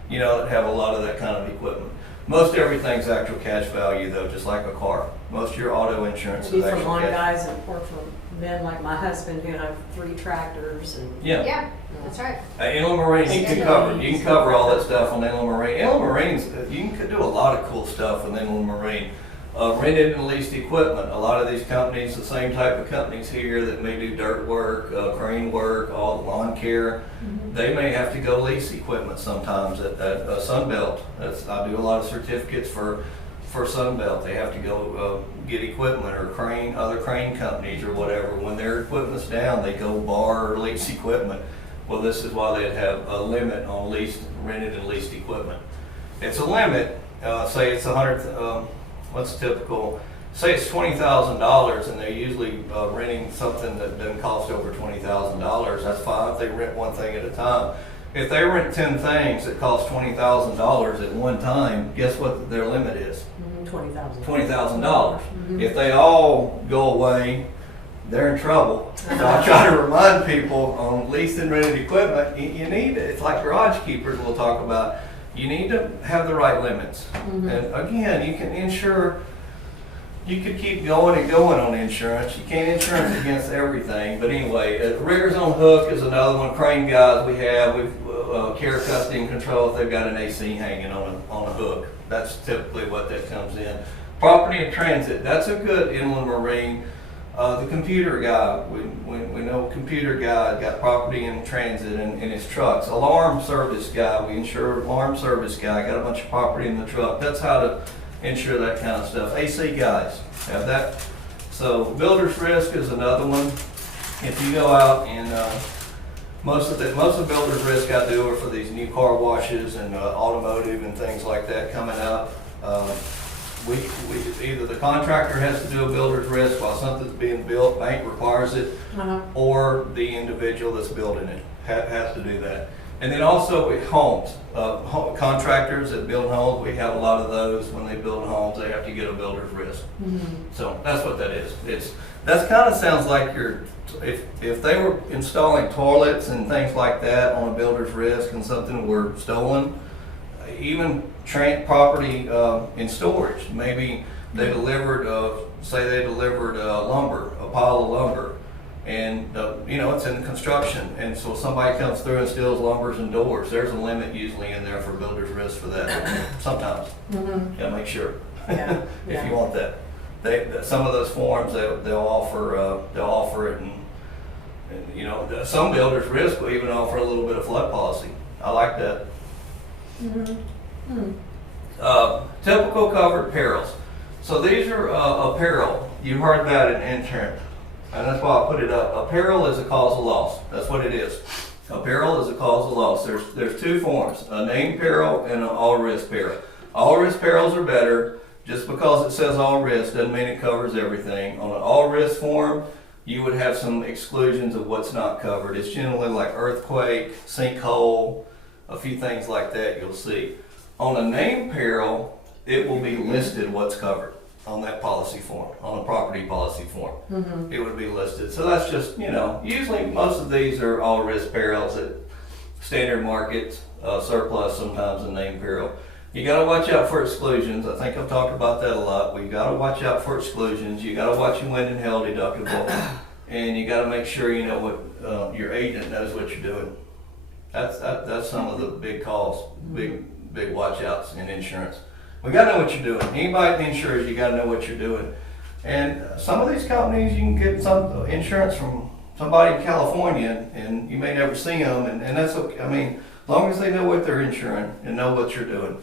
you know, that have a lot of that kind of equipment. Most everything's actual cash value though, just like a car. Most of your auto insurance Maybe is for actual lawn cash. guys or for men like my husband who have 3 tractors and. Yeah. Yeah, that's right. Inland Marine, you can cover all that stuff on Inland Marine. Inland Marine's, you can do a lot of cool stuff with Inland Marine. Rented and leased equipment. A lot of these companies, the same type of companies here that may do dirt work, crane work, all the lawn care, they may have to go lease equipment sometimes at Sunbelt. I do a lot of certificates for Sunbelt. They have to go get equipment or other crane companies or whatever. When their equipment's down, they go borrow or lease equipment. Well, this is why they'd have a limit on rented and leased equipment. It's a limit. Say it's what's typical? Say it's $20,000 and they're usually renting something that doesn't cost over $20,000. That's fine if they rent one thing at a time. If they rent 10 things that cost $20,000 at one time, guess what their limit is? $20,000. $20,000. If they all go away, they're in trouble. So I try to remind people on leased and rented equipment, you need, it's like garage keepers we'll talk about, you need to have the right limits. And again, you can insure, you could keep going and going on insurance. You can't insurance against everything. But anyway, riggers on hook is another one. Crane guys we've care, custody, and control if they've got an AC hanging on a hook. That's typically what that comes in. Property in transit, that's a good inland marine. The computer guy, we know computer guy got property in transit in his trucks. Alarm service guy, we insure alarm service guy, got a bunch of property in the truck. That's how to insure that kind of stuff. AC guys have that. So builder's risk is another one. If you go out and most of builder's risk I do are for these new car washes and automotive and things like that coming up. We either the contractor has to do a builder's risk while something's being built, bank requires it, or the individual that's building it has to do that. And then also with homes, contractors that build homes, we have a lot of those. When they build homes, they have to get a builder's risk. So that's what that is. That kind of sounds like if they were installing toilets and things like that on a builder's risk and something were stolen, even property in storage. Maybe they delivered, say they delivered lumber, a pile of lumber, and it's in construction, and so somebody comes through and steals lumbers and doors. There's a limit usually in there for builder's risk for that. Sometimes, gotta make sure if you want that. Some of those forms they'll offer it, and some builders risk will even offer a little bit of flood policy. I like that. Typical covered perils. So these are a peril. You heard about it in insurance, and that's why I put it up. A peril is a cause of loss. That's what it is. A peril is a cause of loss. There's 2 forms: a named peril and an all risk peril. All risk perils are better. Just because it says all risk doesn't mean it covers everything. On an all risk form, you would have some exclusions of what's not covered. It's generally like earthquake, sinkhole, a few things like that you'll see. On a named peril, it will be listed what's covered on that policy form, on a property policy form. It would be listed. So that's just, usually most of these are all risk perils at standard markets, surplus sometimes a named peril. You gotta watch out for exclusions. I think I've talked about that a lot. We gotta watch out for exclusions. You gotta watch your wind and hail deductible, and you gotta make sure you know what your agent knows what you're doing. That's some of the big calls, big watch outs in insurance. We gotta know what you're doing. Anybody that insures, you gotta know what you're doing. And some of these companies, you can get some insurance from somebody in California, and you may never see them, and that's okay. I mean, as long as they know what they're insuring and know what you're doing.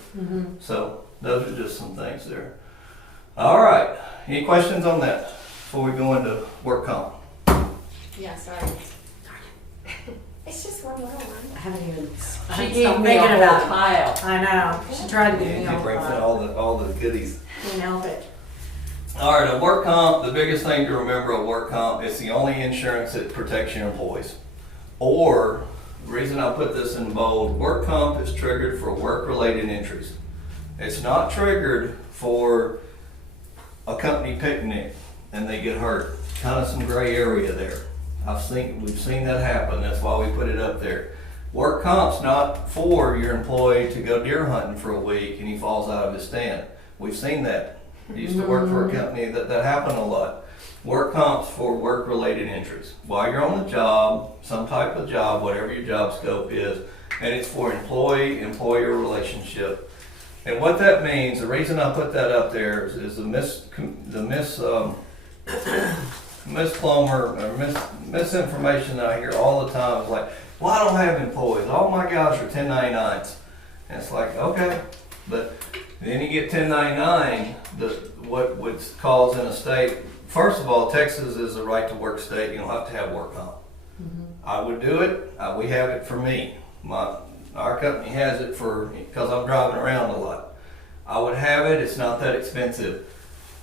So those are just some things there. All right. Any questions on that before we go into work comp? Yeah, sorry. It's just one little one. I haven't even. She keep gave me thinking a about whole it. pile. I know. She tried to get me You on bring fire. all the goodies. Can't help it. All right, a work comp, the biggest thing to remember a work comp, it's the only insurance that protects your employees. Or, the reason I put this in bold, work comp is triggered for work-related injuries. It's not triggered for a company picnic and they get hurt. Kind of some gray area there. We've seen that happen. That's why we put it up there. Work comp's not for your employee to go deer hunting for a week and he falls out of his stand. We've seen that. I used to work for a company that happened a lot. Work comp's for work-related injuries. While you're on the job, some type of job, whatever your job scope is, and it's for employee-employer relationship. And what that means, the reason I put that up there is misinformation that I hear all the time is like, well, I don't have employees. All my guys are 1099s. And it's like, okay, but then you get 1099, what would cause in a state, first of all, Texas is a right to work state. You don't have to have work comp. I would do it. We have it for me. Our company has it because I'm driving around a lot. I would have it. It's not that expensive.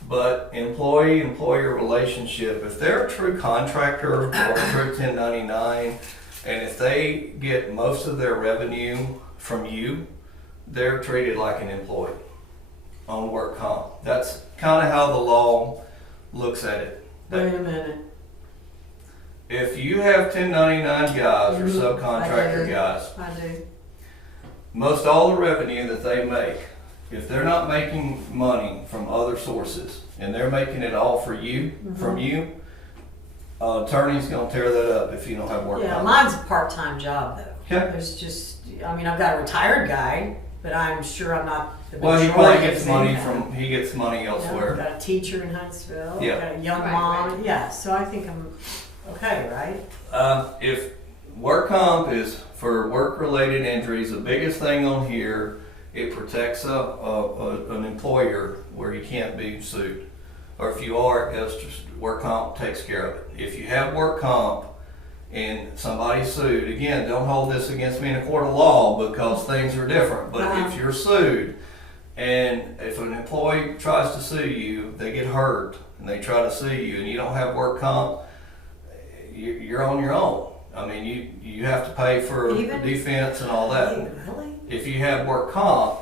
But employee-employer relationship, if they're a true contractor or a true 1099, and if they get most of their revenue from you, they're treated like an employee on work comp. That's kind of how the law looks at it. Wait a minute. If you have 1099 guys or subcontractor guys, I do. most all the revenue that they make, if they're not making money from other sources and they're making it all for you, from you, attorney's gonna tear that up if you don't have work. Yeah, mine's a part-time job though. Okay. There's just, I mean, I've got a retired guy, but I'm sure I'm not the Well, he majority probably of gets his money income. he gets money You know, I've elsewhere. got a teacher in Huntsville. Yeah. I've got a young Right, mom. right. Yeah, so I think I'm okay, right? If work comp is for work-related injuries, the biggest thing on here, it protects an employer where you can't be sued. Or if you are, it's just work comp takes care of it. If you have work comp and somebody's sued, again, don't hold this against me in a court of law because things are different. But if you're sued and if an employee tries to sue you, they get hurt and they try to sue you and you don't have work comp, you're on your own. I mean, you have to pay for Even? defense and all that. Really? If you have work comp,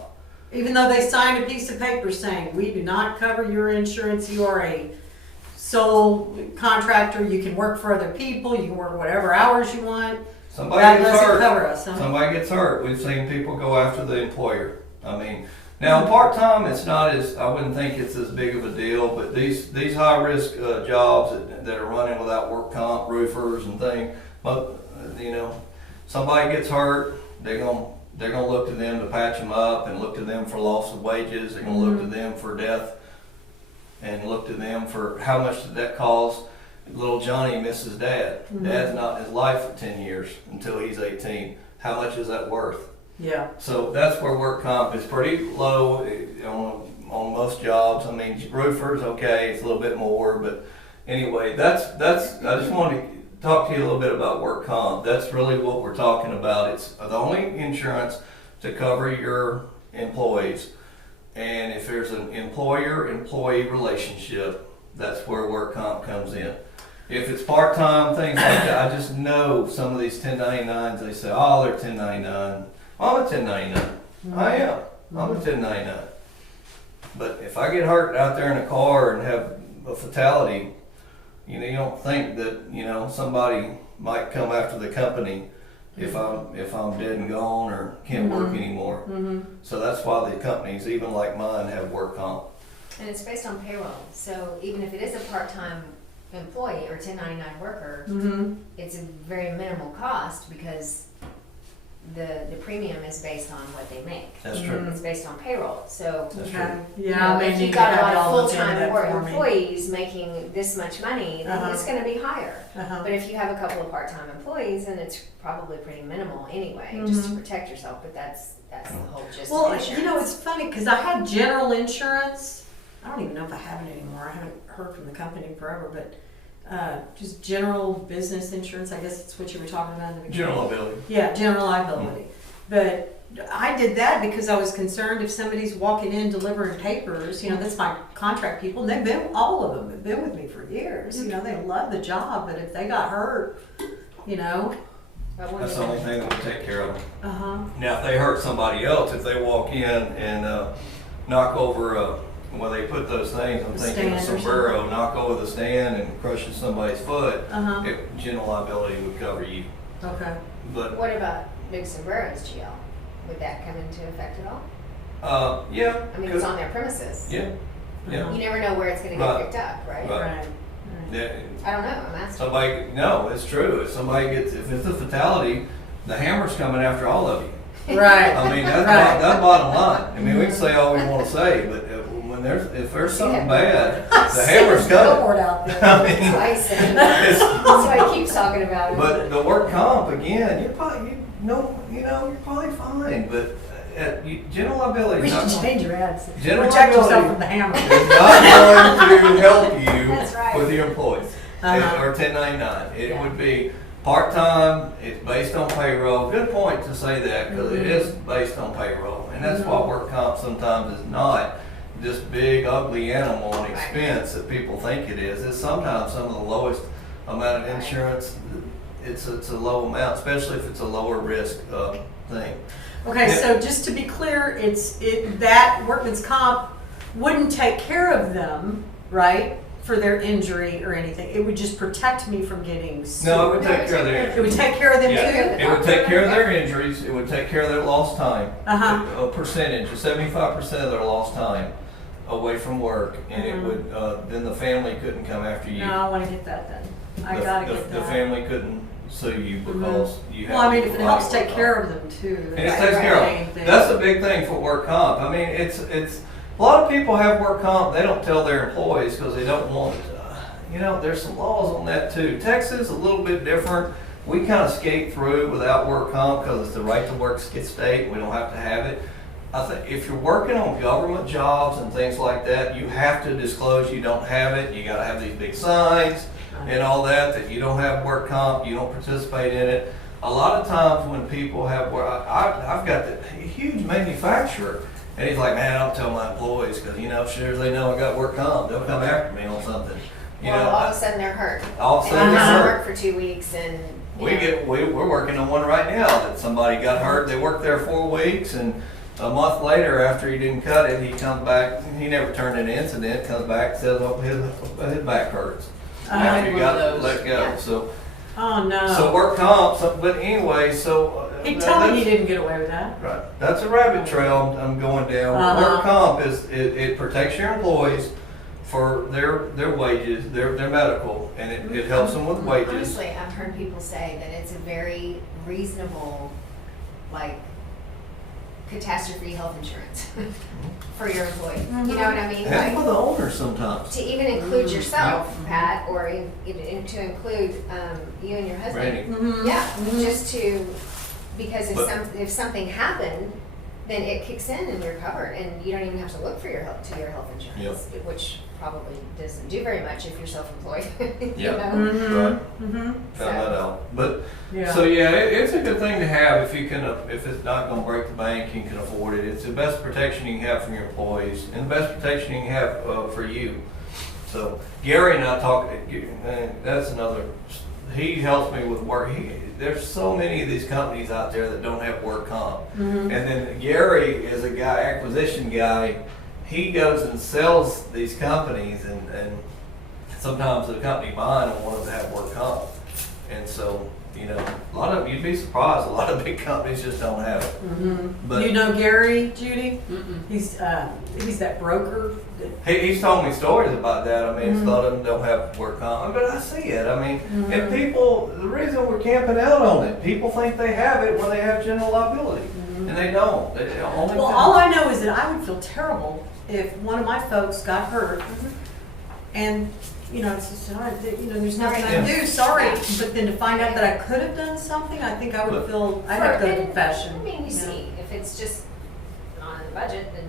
Even though they signed a piece of paper saying, we do not cover your insurance, you are a sole contractor, you can work for other people, you can work whatever hours you want. somebody That gets doesn't hurt. cover us, huh? Somebody gets hurt. We've seen people go after the employer. I mean, now part-time, it's not as, I wouldn't think it's as big of a deal, but these high-risk jobs that are running without work comp, roofers and things, but, you know, somebody gets hurt, they're gonna look to them to patch them up and look to them for loss of wages. They're gonna look to them for death and look to them for how much did that cost. Little Johnny misses dad. Dad's not in his life for 10 years until he's 18. How much is that worth? Yeah. So that's where work comp is pretty low on most jobs. I mean, roofers, okay, it's a little bit more, but anyway, that's. I just wanted to talk to you a little bit about work comp. That's really what we're talking about. It's the only insurance to cover your employees, and if there's an employer-employee relationship, that's where work comp comes in. If it's part-time, things like that, I just know some of these 1099s, they say, oh, they're 1099. I'm a 1099. I am. I'm a 1099. But if I get hurt out there in a car and have a fatality, you know, you don't think that, you know, somebody might come after the company if I'm dead and gone or can't work anymore. So that's why the companies, even like mine, have work comp. And it's based on payroll, so even if it is a part-time employee or 1099 worker, it's a very minimal cost because the premium is based on what they make. That's true. It's based on payroll, so That's Okay. true. Yeah, if you've got a lot of full-time employees making this much money, then it's gonna be higher. But if you have a couple of part-time employees, then it's probably pretty minimal anyway, just to protect yourself, but that's the whole gist of Well, insurance. you know, it's funny because I had general insurance. I don't even know if I have it anymore. I haven't heard from the company in forever, but just general business insurance. I guess it's what you were talking about in the beginning. General liability. Yeah, general liability. But I did that because I was concerned if somebody's walking in delivering papers, you know, that's my contract people, and all of them have been with me for years. You know, they love the job, but if they got hurt, you know. That's the only thing that would take care of them. Uh-huh. Now, if they hurt somebody else, if they walk in and knock over a when they put those things, I'm The thinking of stand or sombrero, knock over the stand and crushes somebody's foot, Uh-huh. general liability would cover you. Okay. But, What about big sombreros, GL? Would that come into effect at all? yeah. I mean, it's on their premises. Yeah, yeah. You never know where it's gonna get Right. picked up, right? Right. Right. Yeah. I don't know, I'm asking. Somebody, no, it's true. If somebody gets, if it's a fatality, the hammer's coming after all of you. Right. I mean, that's, Right. that's bottom line. I mean, we can say all we want to say, but if there's something bad, the hammer's coming. Billboard out there. I mean, That's why I said, that's why he keeps talking about it. but the work comp, again, you're probably, you're probably fine, but general liability We is should not, change your ads. General Protect yourself liability from the hammer. is not going to help you That's right. with your employees. Uh-huh. Or 1099. It Yeah. would be part-time, it's based on payroll. Good point to say that, because it is based on payroll. And that's why work comp sometimes is not this big ugly animal and expense that people think it is. It's sometimes some of the lowest amount of insurance. It's a low amount, especially if it's a lower risk thing. Okay, Yeah. so just to be clear, that workman's comp wouldn't take care of them, right, for their injury or anything. It would just protect me from getting sued. No, it would take care of their It injuries. would take care of them Yeah. too? It would take care of their injuries, it would take care of their lost time. Uh-huh. A percentage, 75% of their lost time away from work, and it would, then the family couldn't come after you. No, I want to get that then. I The- gotta the- get The that. family couldn't sue you because you have. Well, I mean, if it helps provided take work care comp. of them too. And it that's takes the care of main them. thing. That's a big thing for work comp. I mean, it's, a lot of people have work comp, they don't tell their employees because they don't want, there's some laws on that too. Texas, a little bit different. We kind of skate through without work comp because it's the right to work state, we don't have to have it. I think if you're working on government jobs and things like that, you have to disclose you don't have it. You gotta have these big signs and all that you don't have work comp, you don't participate in it. A lot of times when people have work, I've got the huge manufacturer, and he's like, man, I don't tell my employees because sure as they know I got work comp, they'll come after me on something. Well, all of a sudden they're hurt. All of a sudden And they're they hurt. work for 2 weeks and. We're working on one right now that somebody got hurt. They worked there 4 weeks, and a month later, after he didn't cut it, he comes back. He never turned in an incident. Comes back, says, "Oh, his back hurts." After he got let go. Yeah. So Oh, no. so work comp. But anyway, so He'd tell me he didn't get away with that. right. That's a rabbit trail I'm going down. Uh-huh. Work comp it protects your employees for their wages, their medical, and it helps them with wages. Honestly, I've heard people say that it's a very reasonable, catastrophe health insurance for your employee. You know what I mean? And for the owners sometimes. To even include yourself, Pat, or to include you and your husband. Randy. Mm-hmm. Yeah, just because But- if something happened, then it kicks in and you're covered, and you don't even have to look for your health insurance, which probably doesn't do very much if you're self-employed. Yeah. Right. Mm-hmm. Found that out. But Yeah. so yeah, it's a good thing to have if you can. If it's not going to break the bank, you can afford it. It's the best protection you can have from your employees, and the best protection you can have for you. So Gary and I talk. That's another. He helps me with work. There's so many of these companies out there that don't have work comp, and then Gary is a guy, acquisition guy. He goes and sells these companies, and sometimes the company buying them wanted to have work comp, and so a lot of you'd be surprised. A lot of big companies just don't have it. But You know Gary, Judy? Mm-mm. He's that broker. he's told me stories about that. I mean, a lot of them don't have work comp, but I see it. I mean, and people, the reason we're camping out on it, people think they have it when they have general liability, and they don't. They only Well, all I know is that I would feel terrible if one of my folks got hurt, and it's just, there's nothing I can do. Sorry, but then to find out that I could have done something, I think I would feel I'd have to go to confession. I mean, you see, if it's just not in the budget, then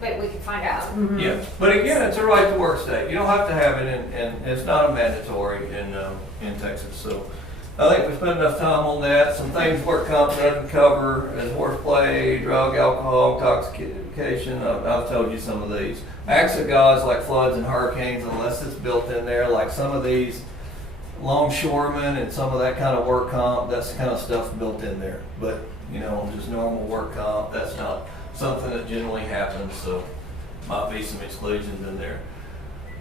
but we can find out. Yeah, but again, it's a right to work state. You don't have to have it, and it's not a mandatory in Texas. So I think we spent enough time on that. Some things work comp doesn't cover is horseplay, drug, alcohol, intoxication. I've told you some of these. Acts of gods like floods and hurricanes, unless it's built in there, like some of these longshoremen and some of that kind of work comp, that's the kind of stuff built in there. But just normal work comp, that's not something that generally happens. So might be some exclusions in there.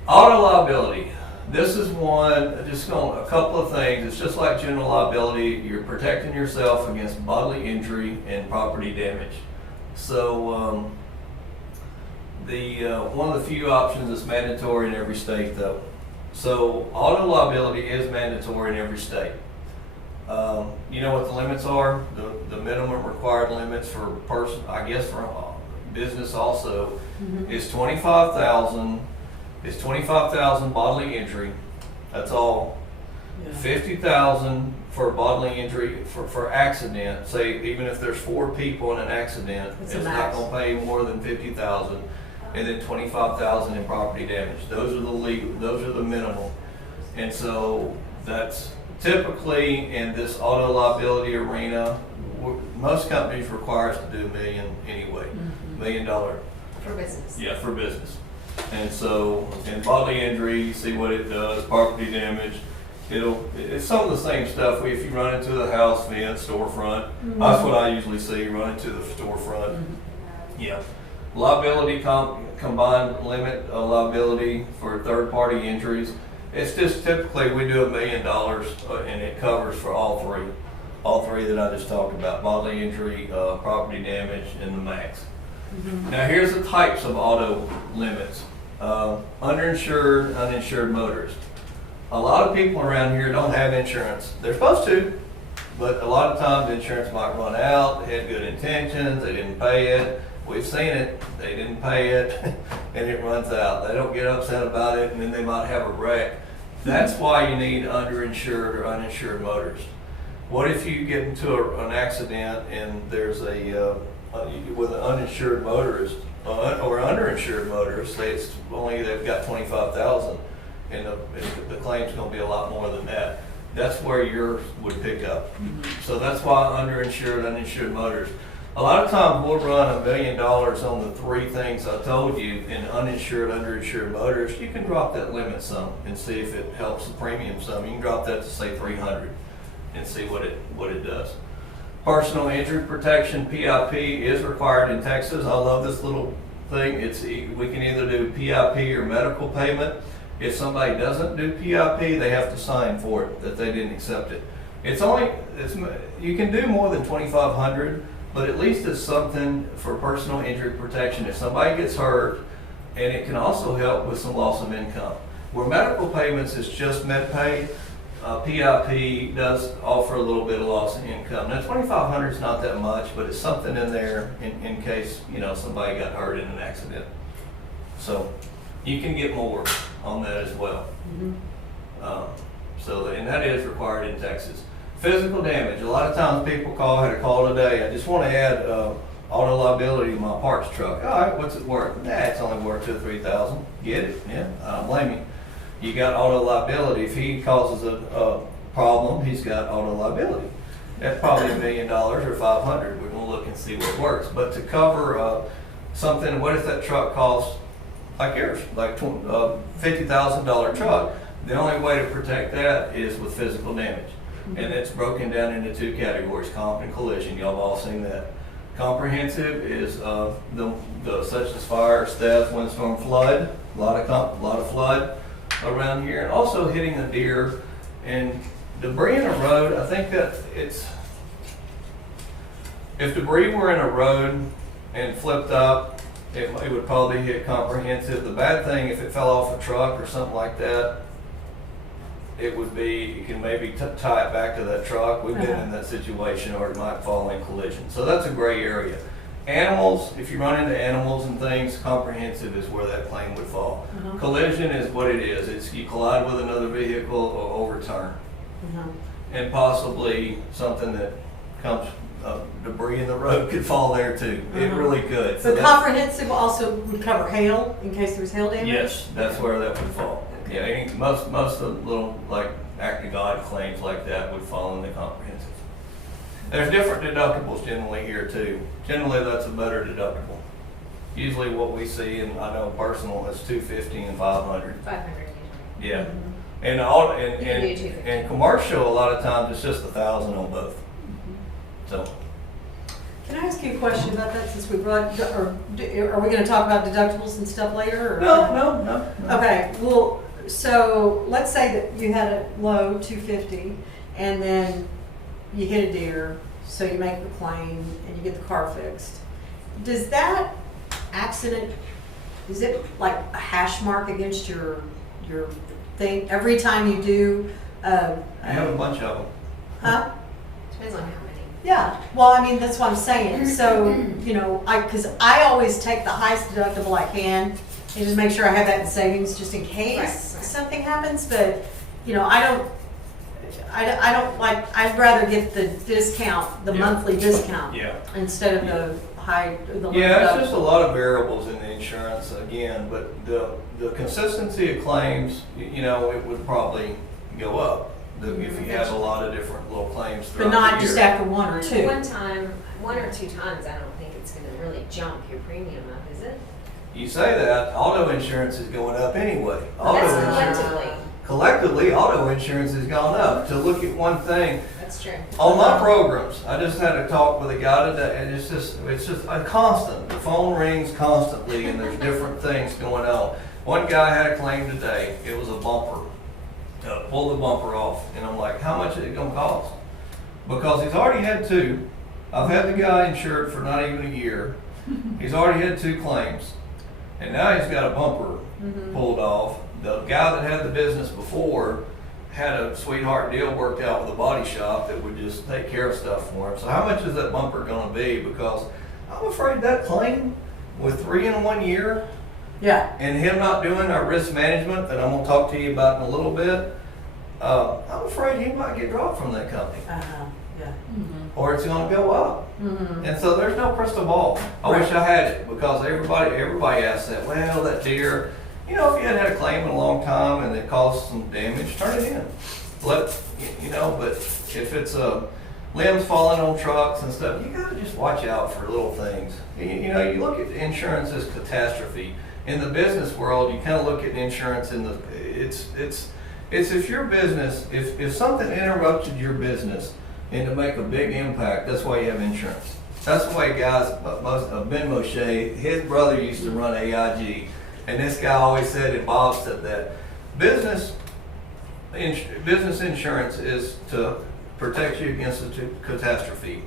Auto liability. This is one, just going, a couple of things. It's just like general liability. You're protecting yourself against bodily injury and property damage. So one of the few options that's mandatory in every state though. So auto liability is mandatory in every state. You know what the limits are? The minimum required limits for person, I guess for business also, is 25,000. It's 25,000 bodily injury. That's all. Yeah. 50,000 for bodily injury for accident. Say even if there's 4 people in an accident, It's it's a not max. going to pay more than 50,000, and then 25,000 in property damage. Those are the legal. Those are the minimal. And so that's typically in this auto liability arena. Most companies require us to do $1 million anyway, $1 million. For business. Yeah, for business. And so, in bodily injury, you see what it does, property damage. It's some of the same stuff. If you run into the house, fence, storefront, that's what I usually see, run into the storefront. Yeah. Liability, combined limit liability for third-party injuries. It's just typically we do $1 million and it covers for all three that I just talked about, bodily injury, property damage, and the max. Now here's the types of auto limits. Underinsured, uninsured motorists. A lot of people around here don't have insurance. They're supposed to, but a lot of times insurance might run out. They had good intentions, they didn't pay it. We've seen it, they didn't pay it, and it runs out. They don't get upset about it, and then they might have a wreck. That's why you need underinsured or uninsured motorists. What if you get into an accident and there's with an uninsured motorist or underinsured motorist, say it's only they've got 25,000, and the claim's going to be a lot more than that. That's where yours would pick up. So that's why underinsured, uninsured motorists. A lot of times we'll run $1 million on the 3 things I told you in uninsured, underinsured motorists. You can drop that limit some and see if it helps the premium some. You can drop that to say 300 and see what it does. Personal injury protection, PIP, is required in Texas. I love this little thing. We can either do PIP or medical payment. If somebody doesn't do PIP, they have to sign for it, that they didn't accept it. You can do more than 2,500, but at least it's something for personal injury protection. If somebody gets hurt, and it can also help with some loss of income. Where medical payments is just MedPay, PIP does offer a little bit of loss of income. Now 2,500 is not that much, but it's something in there in case somebody got hurt in an accident. So you can get more on that as well. And that is required in Texas. Physical damage. A lot of times people had a call today. I just want to add auto liability to my parts truck. All right, what's it worth? Nah, it's only worth $2,000 or $3,000. Get it? Yeah, I don't blame you. You got auto liability. If he causes a problem, he's got auto liability. That's probably $1 million or 500. We're gonna look and see what works. But to cover something, what if that truck costs like yours, like $50,000 truck? The only way to protect that is with physical damage, and it's broken down into 2 categories: comp and collision. Y'all have all seen that. Comprehensive is the such as fire, theft, windstorm, flood. A lot of flood around here, and also hitting a deer and debris in a road. I think that if debris were in a road and flipped up, it would probably hit comprehensive. The bad thing, if it fell off a truck or something like that, you can maybe tie it back to that truck. We've been in that situation, or it might fall in collision. So that's a gray area. Animals, if you run into animals and things, comprehensive is where that claim would fall. Collision is what it is. It's you collide with another vehicle or overturn. And possibly something that comes, debris in the road could fall there too. It really could. So comprehensive also would cover hail, in case there's hail damage? Yes, that's where that would fall. Yeah, most of the little act of God claims like that would fall in the comprehensive. There's different deductibles generally here too. Generally, that's a better deductible. Usually, what we see, and I know personal, is $250 and $500. 500. Yeah, and You can do 250. commercial, a lot of times it's just $1,000 on both. So Can I ask you a question about that since we brought, or are we gonna talk about deductibles and stuff later? Or? No. Okay, well, so let's say that you had a low 250 and then you hit a deer, so you make the claim and you get the car fixed. Does that accident, is it like a hash mark against your thing every time you do? I have a bunch of them. Huh? Depends on how many. Yeah, well, I mean, that's what I'm saying. So, you know, because I always take the highest deductible I can and just make sure I have that in savings just in case Right. something happens. But, you know, I don't like, I'd rather get the discount, the Yeah. monthly discount Yeah. instead of the low Yeah, it's deductible. just a lot of variables in the insurance again, but the consistency of claims, you know, it would probably go up if you have a lot of different little claims throughout But the year. not just after one or two. One or two times, I don't think it's gonna really jump your premium up, is it? You say that, auto insurance is going up anyway. Well, Auto that's insurance, collectively, collectively, auto insurance has gone up. To look at one thing, that's true. on my programs, I just had a talk with a guy today, and it's just a constant. The phone rings constantly, and there's different things going on. One guy had a claim today. It was a bumper. Pull the bumper off, and I'm like, how much is it gonna cost? Because he's already had two. I've had the guy insured for not even a year. He's already had two claims, and now he's got a bumper pulled off. The guy that had the business before had a sweetheart deal worked out with a body shop that would just take care of stuff for him. So how much is that bumper gonna be? Because I'm afraid that claim with 3 in 1 year Yeah. and him not doing our risk management that I'm gonna talk to you about in a little bit, I'm afraid he might get dropped from that company. Uh-huh. Yeah. Or it's gonna go up. Mm-hmm. And so there's no crystal ball. I wish I had it because everybody asks that, well, that deer, you know, if you hadn't had a claim in a long time and it caused some damage, turn it in. But if it's limbs falling on trucks and stuff, you gotta just watch out for little things. You know, you look at insurance as catastrophe. In the business world, you kind of look at insurance it's if your business, if something interrupted your business and to make a big impact, that's why you have insurance. That's the way guys, Ben Moshe, his brother used to run AIG, and this guy always said, and Bob said that, business insurance is to protect you against a catastrophe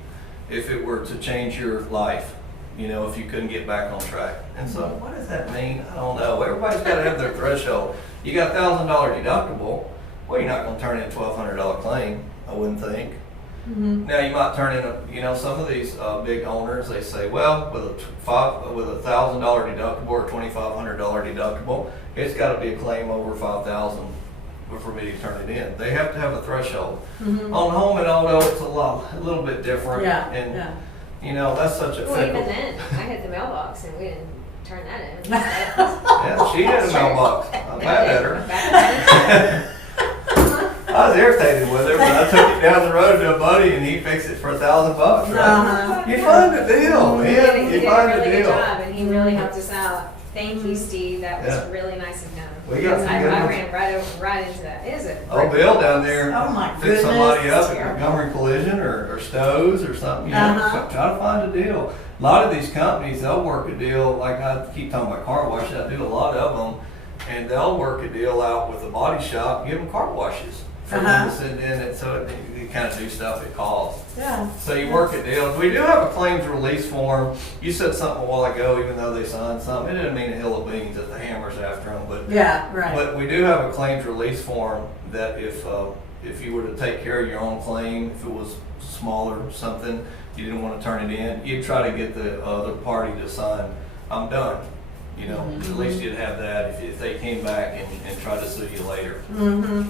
if it were to change your life, you know, if you couldn't get back on track. And so what does that mean? I don't know. Everybody's got to have their threshold. You got $1,000 deductible, well, you're not going to turn in a $1,200 claim, I wouldn't think. Now you might turn in some of these big owners, they say, well, with a $1,000 deductible or $2,500 deductible, it's got to be a claim over $5,000 for me to turn it in. They have to have a threshold. On home and auto, it's a little bit different. Yeah. And Yeah. you know, that's such a Well, fickle. even then, I hit the mailbox and we didn't turn that in. Yeah, she had a mailbox. I'm mad at her. her. I was irritated with her, but I took it down the road to a buddy and he fixed it for $1,000, right? Uh-huh. You find the deal, man. He You did a find the really good deal. job and he really helped us out. Thank you, Steve. That was Yeah. really nice of him. We got some I good ones. ran right into that. Is it? Oh, Bill down there Oh my fixed somebody goodness. up at Montgomery Collision or Stowe's or something, you know, Uh-huh. so try to find a deal. A lot of these companies, they'll work a deal, like I keep talking about car washes, I do a lot of them, and they'll work a deal out with the body shop, give them car washes for them Uh-huh. to send in, and so you kind of do stuff at cost. Yeah. So you work a deal. We do have a claims release form. You said something a while ago, even though they signed something, it didn't mean a hill of beans that the hammer's after them, but Yeah, right. but we do have a claims release form that if you were to take care of your own claim, if it was small or something, you didn't want to turn it in, you'd try to get the other party to sign, I'm done. You know, at least you'd have that if they came back and tried to sue you later.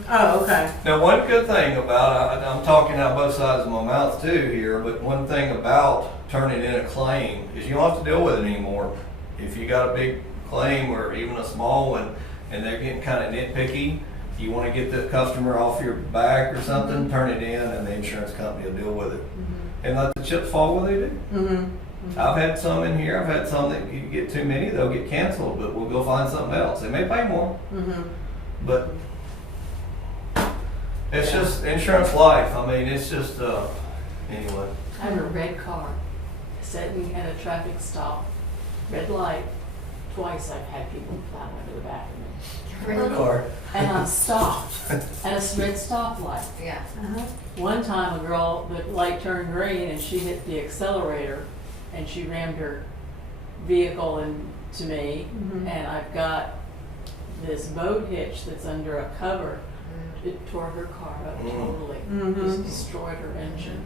Oh, okay. Now, one good thing about, I'm talking out both sides of my mouth too here, but one thing about turning in a claim is you don't have to deal with it anymore. If you got a big claim or even a small one and they're getting kind of nitpicky, you want to get the customer off your back or something, turn it in and the insurance company will deal with it. And let the chips fall where they do. I've had some in here, I've had some that you get too many, they'll get canceled, but we'll go find something else. They may pay more, but it's just insurance life. I mean, it's just, anyway. I have a red car. sitting at a traffic stop, red light. Twice I've had people climb over the back of me. Her car. And I'm stopped at a red stoplight. Yeah. One time a girl, the light turned green and she hit the accelerator and she rammed her vehicle into me. And I've got this boat hitch that's under a cover. It tore her car up totally. Just destroyed her engine.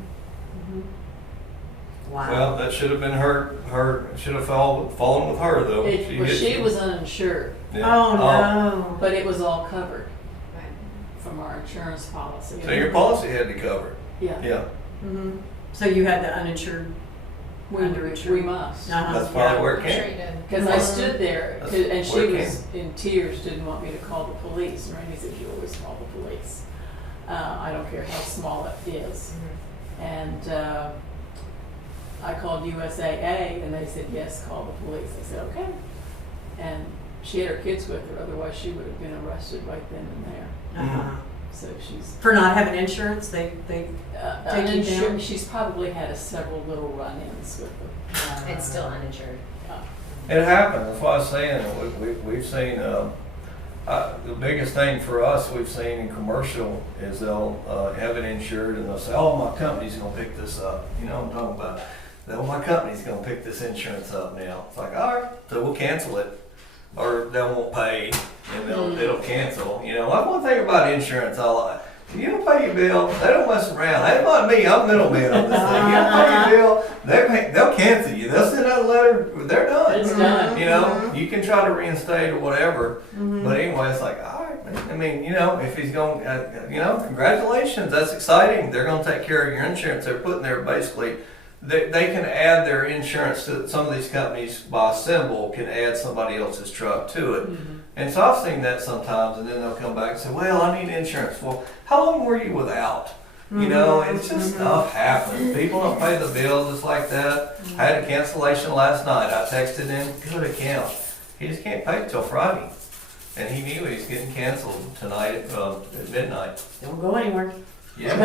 Wow. Well, that should have been her should have fallen with her though. She was uninsured, Yeah. Oh, no. but it was all covered Right. from our insurance policy. So your policy had to cover it. Yeah, Yeah. So you had the uninsured? we must. That's probably where it I'm sure came. you did. Because I stood there, That's and she where it was in tears, didn't want me to call the police. And Randy said, you always call the police. I don't care how small it is. And I called USAA, and they said, yes, call the police. I said, okay. And she had her kids with her, otherwise she would have been arrested right then and there. So she's For not having insurance, they take you uninsured. down? She's probably had several little run-ins with them. It's still uninsured. It happens. That's why I was saying we've seen the biggest thing for us we've seen in commercial is they'll have it insured and they'll say, "Oh, my company's gonna pick this up." You know what I'm talking about? "Oh, my company's gonna pick this insurance up now." It's like, all right, so we'll cancel it, or they won't pay and it'll cancel. You know, that's one thing about insurance. You don't pay your bill, they don't mess around. That's not me, I'm middleman on this thing. You don't pay your bill, they'll cancel you. They'll send out a letter, they're done. It's done. You know, you can try to reinstate or whatever, but anyway, it's like, all right, man. I mean, you know, if he's going, congratulations, that's exciting. They're going to take care of your insurance. They're putting there basically, they can add their insurance to some of these companies by symbol, can add somebody else's truck to it. And so I've seen that sometimes, and then they'll come back and say, well, I need insurance. Well, how long were you without? You know, it's just stuff happens. People don't pay the bills just like that. I had a cancellation last night. I texted him, good account. He just can't pay till Friday. And he knew he was getting canceled tonight at midnight. Don't go anywhere. Yeah.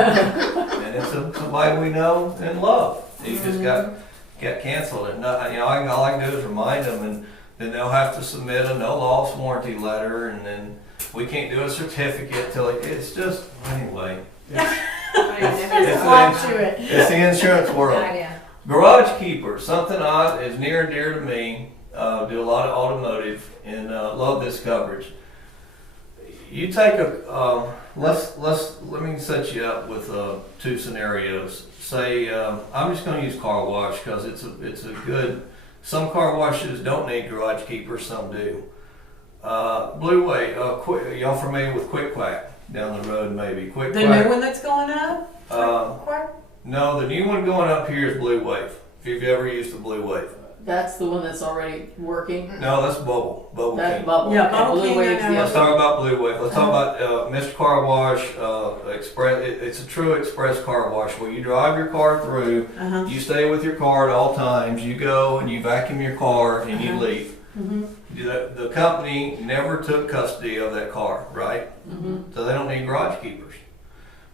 And it's somebody we know and love. He just got canceled. And all I can do is remind them, and then they'll have to submit a no loss warranty letter, and then we can't do a certificate till it's just, anyway. There's a lot to it. It's the insurance world. Idea. Garage keeper, something is near and dear to me. Do a lot of automotive and love this coverage. You take let me set you up with two scenarios. Say I'm just going to use car wash because it's a good. Some car washes don't need garage keepers, some do. Blue Way, y'all familiar with Quick Quack down the road maybe? Quick The Quack. new one that's going up? Quack? No, the new one going up here is Blue Wave. If you've ever used the Blue Wave. That's the one that's already working. No, that's Bubble That's King. Bubble. Yeah, And Bubble Blue King, I Wave's know. the Let's other. talk about Blue Wave. Let's talk about Mr. Car Wash Express. It's a true express car wash where you drive your car through. You stay with your car at all times. You go and you vacuum your car and you leave. The company never took custody of that car, right? So they don't need garage keepers.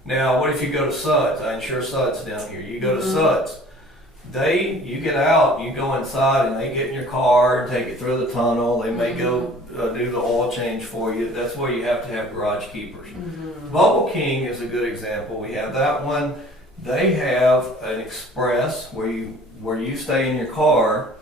Now, what if you go to Suds? I insure Suds down here. You go to Suds. You get out, you go inside, and they get in your car and take it through the tunnel. They may go do the oil change for you. That's where you have to have garage keepers. Bubble King is a good example. We have that one. They have an express where you stay in your car,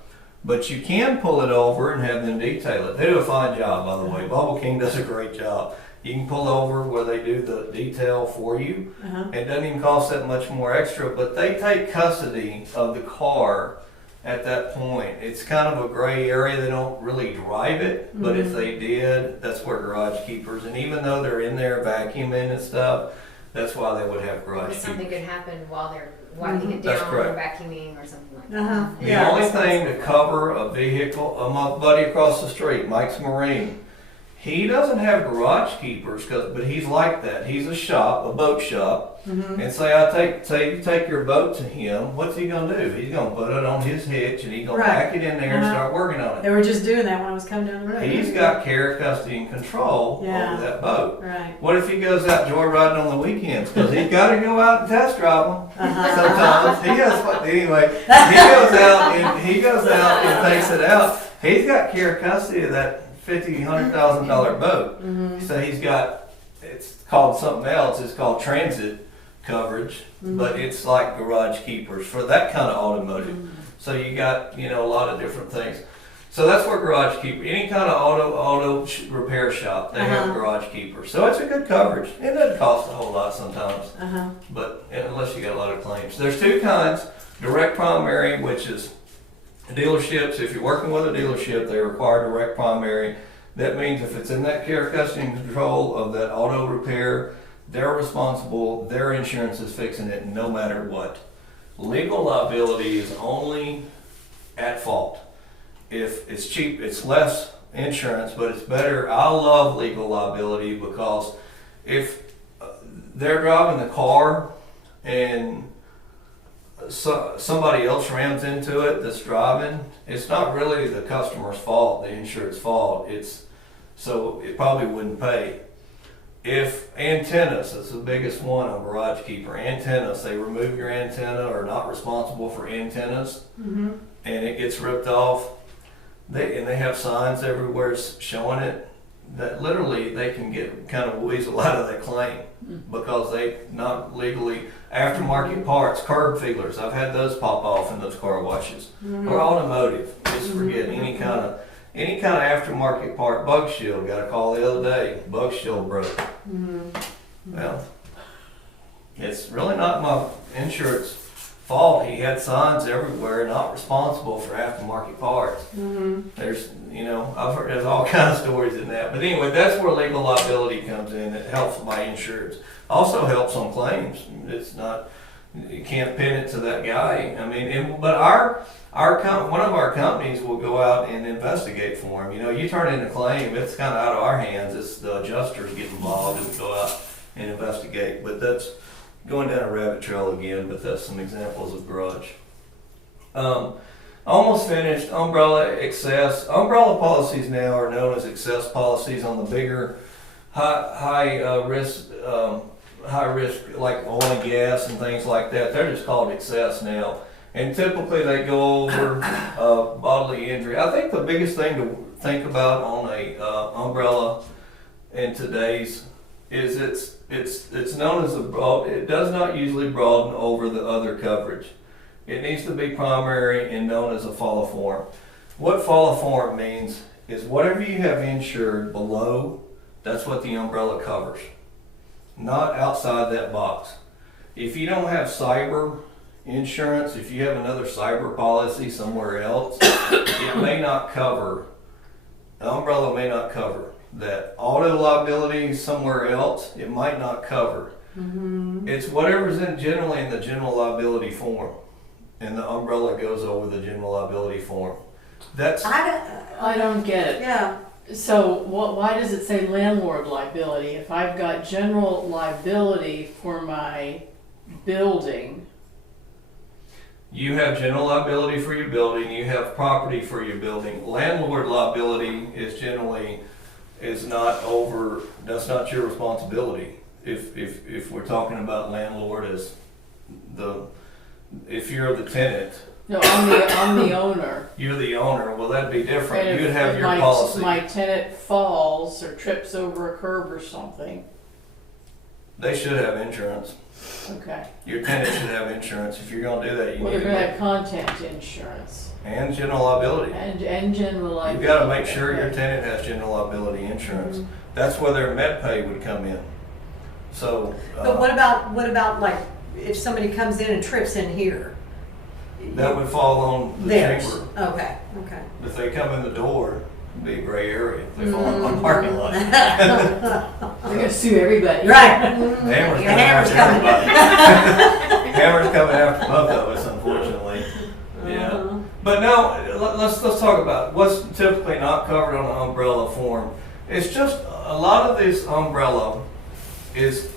but you can pull it over and have them detail it. They do a fine job, by the way. Bubble King does a great job. You can pull over where they do the detail for you. It doesn't even cost that much more extra, but they take custody of the car at that point. It's kind of a gray area. They don't really drive it, but if they did, that's where garage keepers, and even though they're in there vacuuming and stuff, that's why they would have garage keepers. Something could happen while they're wiping it That's down or correct. vacuuming or something like that. The only thing to cover a vehicle, my buddy across the street, Mike's Marine, He doesn't have garage keepers, but he's like that. He's a shop, a boat shop. And say you take your boat to him, what's he gonna do? He's gonna put it on his hitch and he's gonna back it in there and start working on it. They were just doing that when I was coming down the road. He's got care, custody, and control over that boat. Right. What if he goes out joyriding on the weekends? Because he's got to go out and test drive them. Sometimes he has. Anyway, he goes out and takes it out. He's got care, custody of that $100,000 boat. So he's got. It's called something else. It's called transit coverage, but it's like garage keepers for that kind of automotive. So you got a lot of different things. So that's where garage keeper, any kind of auto repair shop, they have garage keepers. So it's a good coverage. It doesn't cost a whole lot sometimes, but unless you got a lot of claims. There's two kinds: direct primary, which is dealerships. If you're working with a dealership, they require direct primary. That means if it's in that care, custody, and control of that auto repair, they're responsible. Their insurance is fixing it no matter what. Legal liability is only at fault. If it's cheap, it's less insurance, but it's better. I love legal liability because if they're driving the car and somebody else rams into it that's driving, it's not really the customer's fault, the insured's fault. So it probably wouldn't pay. If antennas, that's the biggest one on Garage Keeper. Antennas, they remove your antenna or not responsible for antennas, and it gets ripped off. They have signs everywhere showing it. That literally they can get kind of weasel out of that claim because they not legally aftermarket parts, curb feelers. I've had those pop off in those car washes. Or automotive. Just forget any kind of aftermarket part. Bug shield, got a call the other day. Bug shield broke. Well, it's really not my insurance fault. He had signs everywhere, not responsible for aftermarket parts. There's there's all kinds of stories in that. But anyway, that's where legal liability comes in. It helps by insurance. Also helps on claims. It's not, you can't pin it to that guy. I mean, but one of our companies will go out and investigate for him. You turn in a claim, it's kind of out of our hands. It's the adjusters get involved and go out and investigate. But that's going down a rabbit trail again, but that's some examples of garage. Almost finished. Umbrella excess. Umbrella policies now are known as excess policies on the bigger high risk like oil and gas and things like that. They're just called excess now. And typically they go over bodily injury. I think the biggest thing to think about on a umbrella in today's is it's known as it does not usually broaden over the other coverage. It needs to be primary and known as a follow-form. What follow-form means is whatever you have insured below, that's what the umbrella covers. Not outside that box. If you don't have cyber insurance, if you have another cyber policy somewhere else, it may not cover, the umbrella may not cover that. Auto liability somewhere else, it might not cover. It's whatever's generally in the general liability form, and the umbrella goes over the general liability form. I don't get it. Yeah. So why does it say landlord liability? If I've got general liability for my building. You have general liability for your building, you have property for your building. Landlord liability is not over, that's not your responsibility. If we're talking about landlord as if you're the tenant. No, I'm the owner. You're the owner, well that'd be different. And You'd have your my policy. My tenant falls or trips over a curb or something. They should have insurance. Okay. Your tenant should have insurance. If you're gonna do that, you Well, need they're to gonna have content insurance. and general liability. And general liability. You've got to make sure your tenant has general liability insurance. That's where their med pay would come in. So. But what about like if somebody comes in and trips in here? That would fall on the Theirs. chamber. Okay. If they come in the door, it'd be a gray area. If they fall on the parking lot. They're gonna sue everybody. Right. Hammer's Your coming hammer's after coming. everybody. Hammer's coming after both of us, unfortunately. Yeah. But no, let's talk about what's typically not covered on an umbrella form It's just, a lot of this umbrella is,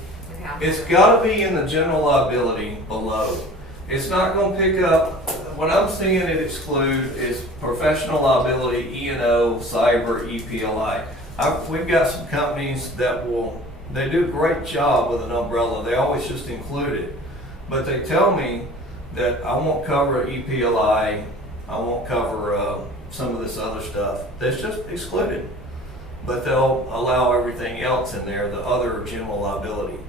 it's gotta be in the general liability below. It's not gonna pick up, what I'm seeing it exclude is professional liability, E&O, cyber, EPLI. We've got some companies that they do a great job with an umbrella. They always just include it. But they tell me that I won't cover EPLI, I won't cover some of this other stuff. That's just excluded. But they'll allow everything else in there, the other general liability.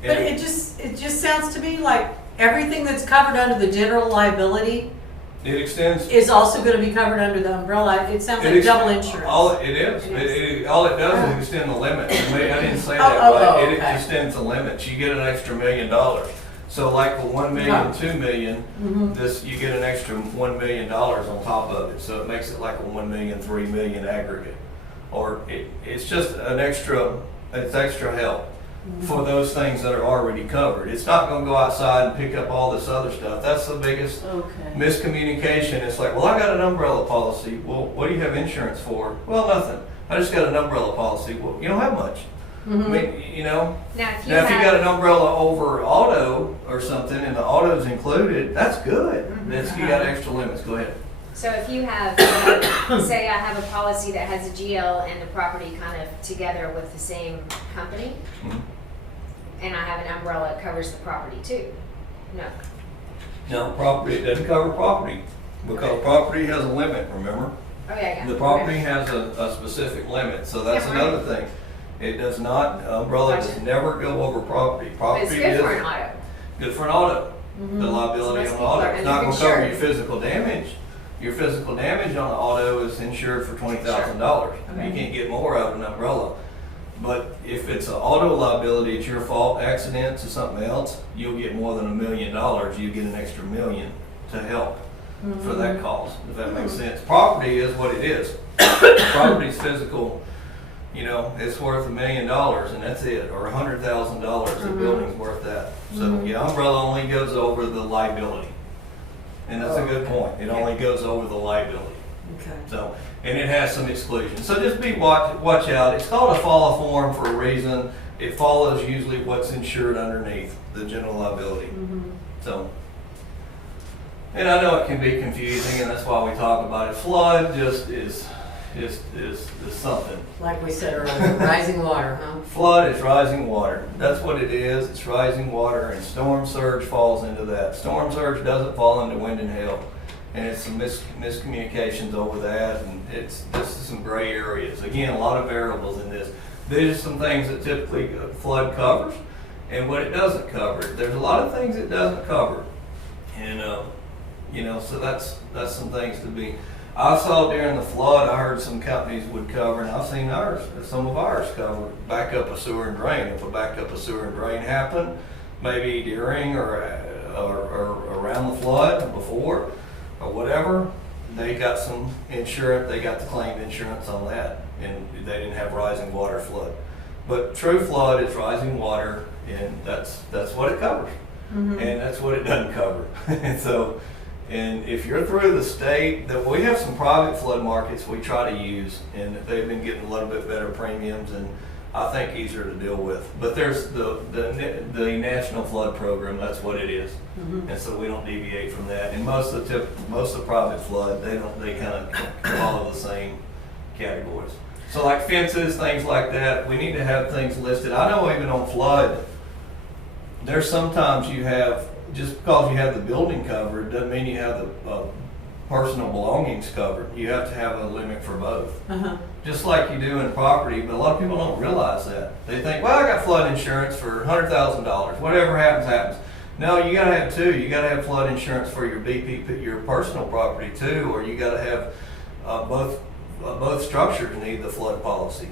But it just sounds to me like everything that's covered under the general liability It extends. is also gonna be covered under the umbrella. It sounds like double insurance. All it is. All it does is extend the limit. I didn't say that Oh, right. It okay. extends the limits. You get an extra $1 million. So like for 1 million, 2 million, you get an extra $1 million on top of it. So it makes it like a 1 million, 3 million aggregate. Or it's just it's extra help for those things that are already covered. It's not gonna go outside and pick up all this other stuff. That's the biggest miscommunication. It's like, well, I got an umbrella policy. Well, what do you have insurance for? Well, nothing. I just got an umbrella policy. Well, you don't have much. I mean, you know. Now, if you got an umbrella over auto or something and the auto's included, that's good. You got extra limits. Go ahead. So if you have, say I have a policy that has a GL and the property kind of together with the same company, and I have an umbrella that covers the property too? No. No, property, it doesn't cover property because property has a limit, remember? Oh, yeah. The property has a specific limit, so that's Yeah, right. another thing. It does not, umbrella does never go over property. But Property it's good is for an auto. good for an auto. The liability So on most the auto. people are It's not gonna cover your insured. physical damage. Your physical damage on the auto is insured for $20,000. Okay. You can't get more out of an umbrella. But if it's an auto liability, it's your fault, accidents or something else, you'll get more than $1 million. You get an extra $1 million to help for that cause, if that makes sense. Property is what it is. Property's physical, you know, it's worth $1 million and that's it, or $100,000, the building's worth that. So yeah, umbrella only goes over the liability. And that's a good point. It only goes over the liability. Okay. So, and it has some exclusions. So just watch out. It's called a follow form for a reason. It follows usually what's insured underneath the general liability. So, and I know it can be confusing, and that's why we talk about it. Flood just is something. Like we said earlier, rising water, huh? Flood is rising water. That's what it is. It's rising water, and storm surge falls into that. Storm surge doesn't fall into wind and hail, and it's some miscommunications over that, and this is some gray areas. Again, a lot of variables in this. These are some things that typically flood covers, and what it doesn't cover. There's a lot of things it doesn't cover, and you know, so that's some things to be. I saw during the flood, I heard some companies would cover, and I've seen some of ours cover back up a sewer and drain. If a back up a sewer and drain happened, maybe during or around the flood, or before, or whatever, they got some insurance, they got the claimed insurance on that, and they didn't have rising water flood. But true flood is rising water, and that's what it covers, and that's what it doesn't cover. And so, and if you're through the state, that we have some private flood markets we try to use, and they've been getting a little bit better premiums, and I think easier to deal with. But there's the National Flood Program. That's what it is, and so we don't deviate from that. And most of the private flood, they kind of follow the same categories. So like fences, things like that, we need to have things listed. I know even on flood, there's sometimes you have, just because you have the building covered doesn't mean you have the personal belongings covered. You have to have a limit for both. Just like you do in property, but a lot of people don't realize that. They think, well, I got flood insurance for $100,000. Whatever happens, happens. No, you gotta have two. You gotta have flood insurance for your BP, your personal property too, or you gotta have both structures need the flood policy.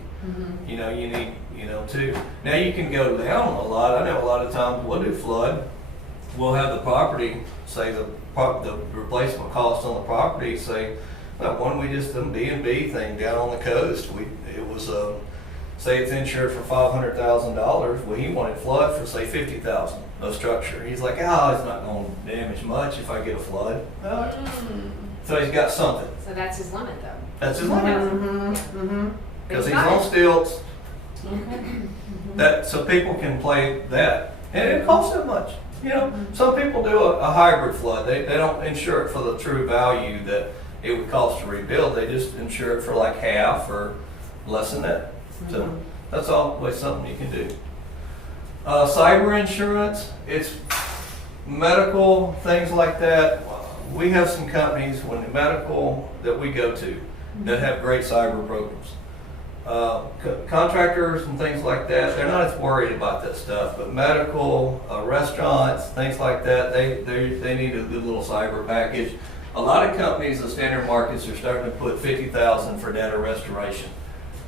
You know, you need, two. Now you can go down a lot. I know a lot of times we'll do flood. We'll have the property, say the replacement cost on the property, say, well, one we just done B&B thing down on the coast. It was say it's insured for $500,000. Well, he wanted flood for say $50,000. No structure. He's like, oh, it's not going to damage much if I get a flood. So he's got something. So that's his limit, though. That's his limit. because he's got on it. stilts. Okay. That so people can play that, and it costs that much. You know, some people do a hybrid flood. They don't insure it for the true value that it would cost to rebuild. They just insure it for like half or less than that. So that's always something you can do. Cyber insurance, it's medical, things like that. We have some companies when the medical that we go to that have great cyber programs. Contractors and things like that, they're not as worried about that stuff, but medical, restaurants, things like that, they need a good little cyber package. A lot of companies, the standard markets, are starting to put $50,000 for data restoration.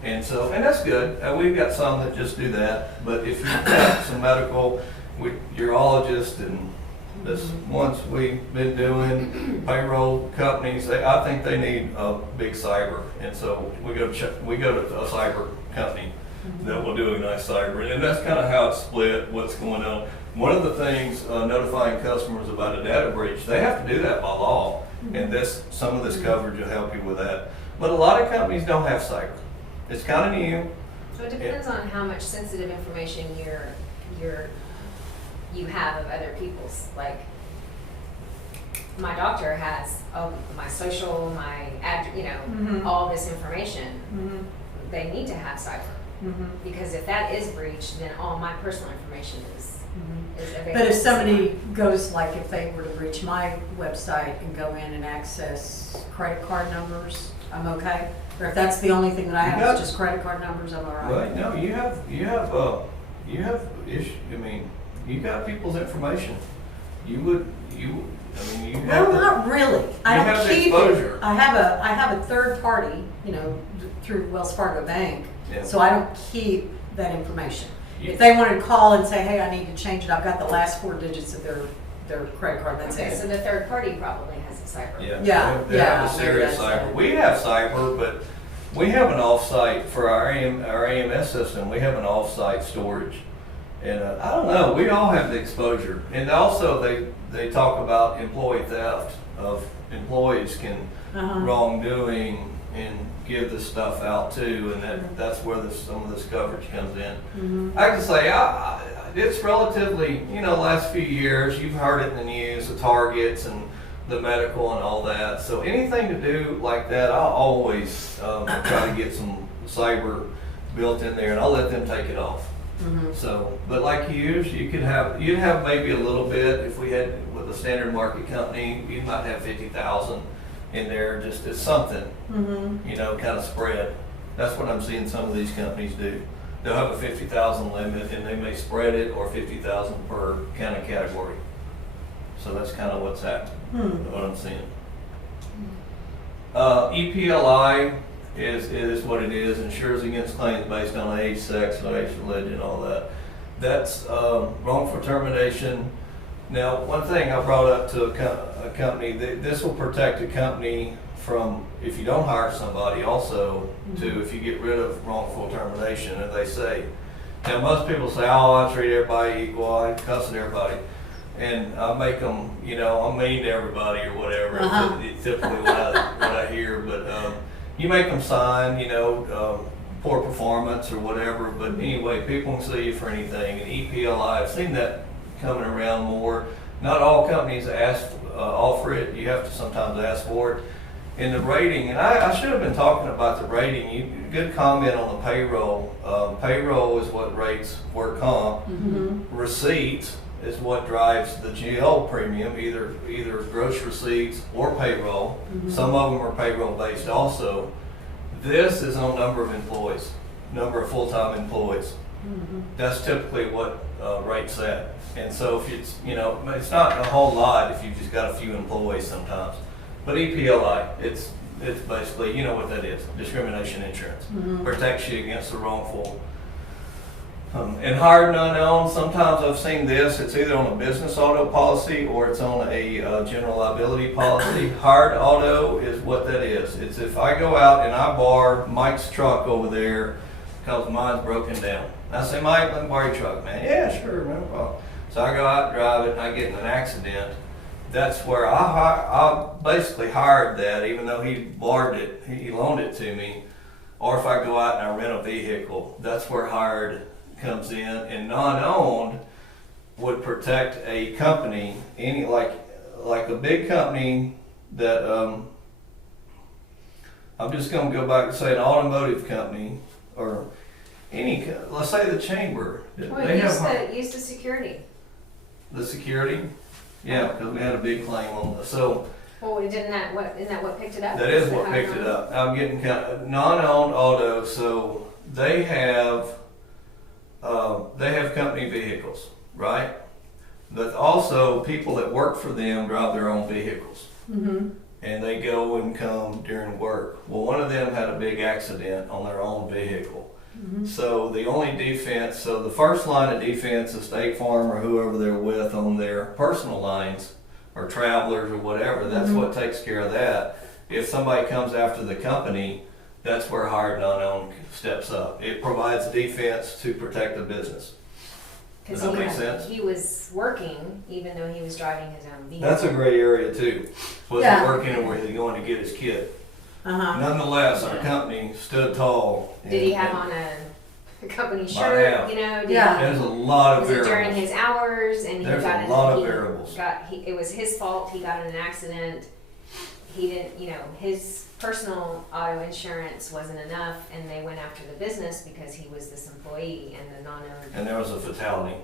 And that's good. We've got some that just do that, but if you've got some medical, urologist and this ones we've been doing, payroll companies, I think they need a big cyber, and so we go to a cyber company that will do a nice cyber, and that's kind of how it's split, what's going on. One of the things, notifying customers about a data breach, they have to do that by law, and some of this coverage will help you with that. But a lot of companies don't have cyber. It's kind of new. So it depends on how much sensitive information you have of other people's. Like, my doctor has my social, my all this information. They need to have cyber because if that is breached, then all my personal information is available. But if somebody goes, like if they were to breach my website and go in and access credit card numbers, I'm okay? Or if that's the only thing that I have is just credit card numbers, I'm all right? Well, no, you have issue. I mean, you got people's information. You have Well, not really. I you don't have the keep exposure. it. I have a third party, through Wells Fargo Bank, Yeah. so I don't keep that information. You- If they wanted to call and say, hey, I need to change it, I've got the last 4 digits of their credit card, that's Okay, it. so the third party probably has a cyber. Yeah, They have a maybe serious that's cyber. it. We have cyber, but we have an off-site for our AMS system. We have an off-site storage, and I don't know. We all have the exposure, and also they talk about employee theft of employees can wrongdoing and give this stuff out too, and that's where some of this coverage comes in. I can say it's relatively, last few years, you've heard it in the news, the targets and the medical and all that. So anything to do like that, I'll always try to get some cyber built in there, and I'll let them take it off. So, but like you'd have maybe a little bit. If we had with a standard market company, you might have 50,000 in there, just as something, kind of spread. That's what I'm seeing some of these companies do. They'll have a 50,000 limit, and they may spread it, or 50,000 per kind of category. So that's kind of what's happening, what I'm seeing. EPLI is what it is, insures against claims based on age, sex, race, religion, all that. That's wrongful termination. Now, one thing I brought up to a company, this will protect a company from, if you don't hire somebody, also to if you get rid of wrongful termination, and they say. Now, most people say, oh, I treat everybody equal, I cuss at everybody. And I make them, I'm mean to everybody or whatever. It's typically what I hear. But you make them sign, poor performance or whatever. But anyway, people can sue you for anything. And EPLI, I've seen that coming around more. Not all companies offer it. You have to sometimes ask for it. In the rating, and I should have been talking about the rating. Good comment on the payroll. Payroll is what rates work comp. Receipts is what drives the GL premium, either gross receipts or payroll. Some of them are payroll based also. This is on number of employees, number of full-time employees. That's typically what rates at. And so if it's, it's not a whole lot if you've just got a few employees sometimes. But EPLI, it's basically, you know what that is, discrimination insurance. Protects you against the wrongful. And hired and unowned, sometimes I've seen this, it's either on a business auto policy or it's on a general liability policy. Hired auto is what that is. It's if I go out and I borrow Mike's truck over there because mine's broken down. And I say, Mike, let me borrow your truck, man. Yeah, sure, no problem. So I go out and drive it and I get in an accident. That's where I basically hired that, even though he borrowed it, he loaned it to me. or if I go out and I rent a vehicle, that's where hired comes in. And non-owned would protect a company, like a big company that, I'm just gonna go back and say an automotive company, or let's say the chamber. Well, use the security. The security? Yeah, because we had a big claim on this. So Well, isn't that what picked it up? that is what picked it up. I'm getting kind of non-owned auto, so they have company vehicles, right? But also people that work for them drive their own vehicles. Mm-hmm. And they go and come during work. Well, one of them had a big accident on their own vehicle. Mm-hmm. So the only defense, so the first line of defense is State Farm or whoever they're with on their personal lines or travelers or whatever. That's Mhm. what takes care of that. If somebody comes after the company, that's where hired non-owned steps up. It provides defense to protect the business. Does that make sense? He was working even though he was driving his own vehicle. That's a gray area too. Was Yeah. he working or was he going to get his kid? Uh-huh. Nonetheless, our company stood tall. Did he have on a company shirt? have. You know? Yeah. There's a lot of Was it during variables. his hours and There's he got a lot of he variables. it was his fault. He got in an accident. He didn't, his personal auto insurance wasn't enough, and they went after the business because he was this employee and the non-owned. And there was a fatality.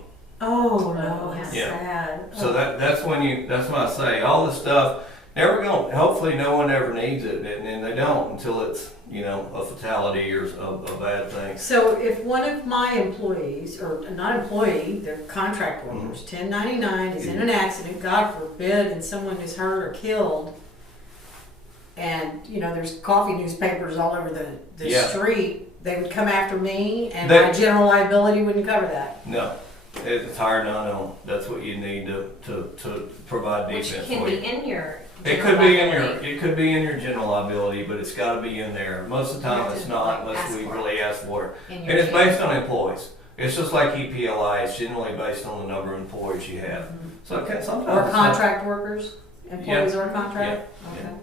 Oh, no, that's Yeah. sad. So that's when I say all this stuff, hopefully no one ever needs it, and they don't until it's, a fatality or a bad thing. So if one of my employees, or not employee, they're contract workers, 1099 is in an accident, God forbid, and someone is hurt or killed, and, there's coffee newspapers all over the Yeah. street, they would come after me, and They- my general liability wouldn't cover that. No, it's hired non-owned. That's what you need to provide Which defense can for be you. in your. It general could be in your general liability, but it's got to be in there. Most of the You time, have it's to, not like, unless ask we for it. really ask for it. in And your it's general- based on employees. It's just like EPLI. It's generally based on the number of employees you have. So sometimes Or it's contract workers, employees or contract? Yeah. Okay.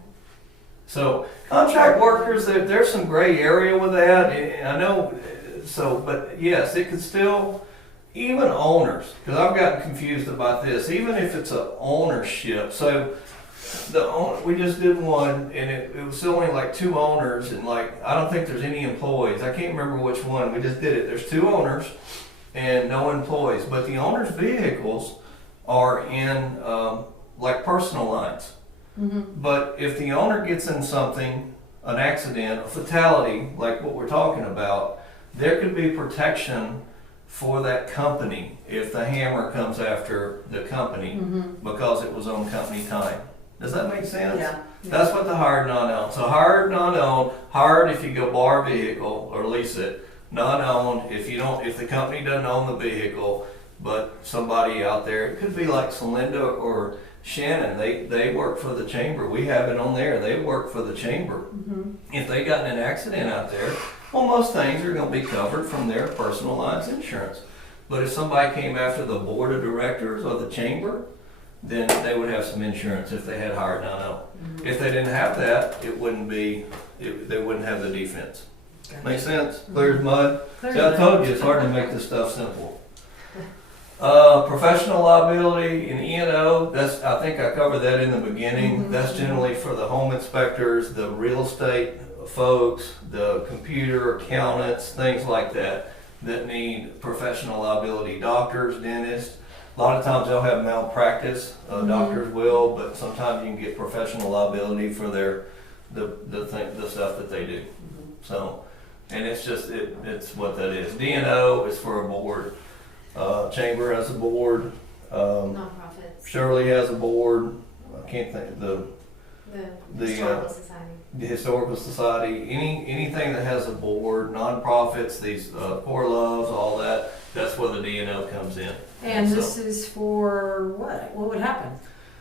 So contract workers, there's some gray area with that. And I know. But yes, it could still. Even owners, because I've gotten confused about this. Even if it's a ownership, so we just did one, and it was still only like 2 owners, and I don't think there's any employees. I can't remember which one. We just did it. There's 2 owners and no employees, but the owners' vehicles are in personal lines. Mm-hmm. But if the owner gets in something, an accident, a fatality, like what we're talking about, there could be protection for that company if the hammer comes after the company because it was on company time. Does that make sense? Yeah. That's what the hired non-owned. So hired non-owned, hired if you go borrow a vehicle or lease it. Non-owned if the company doesn't own the vehicle, but somebody out there, it could be like Celinda or Shannon, they work for the chamber. We have it on there. They work for the chamber. If they got in an accident out there, well, most things are going to be covered from their personal lines insurance. But if somebody came after the board of directors or the chamber, then they would have some insurance if they had hired non-owned. If they didn't have that, they wouldn't have the defense. Make sense? Clear as mud? Clear See, as I told mud. you it's hard to make this stuff simple. Professional liability and E&O, I think I covered that in the beginning. That's generally for the home inspectors, the real estate folks, the computer accountants, things like that need professional liability. Doctors, dentists. A lot of times they'll have malpractice. Doctors will, but sometimes you can get professional liability for the stuff that they do. So, and it's just it's what that is. D&O is for a board. Chamber has a board. Nonprofits. Shirley has a board. I can't think the Historical Society. the Historical Society. Anything that has a board, nonprofits, these Poor Loves, all that. That's where the D&O comes in. And So, this is for what? What would happen?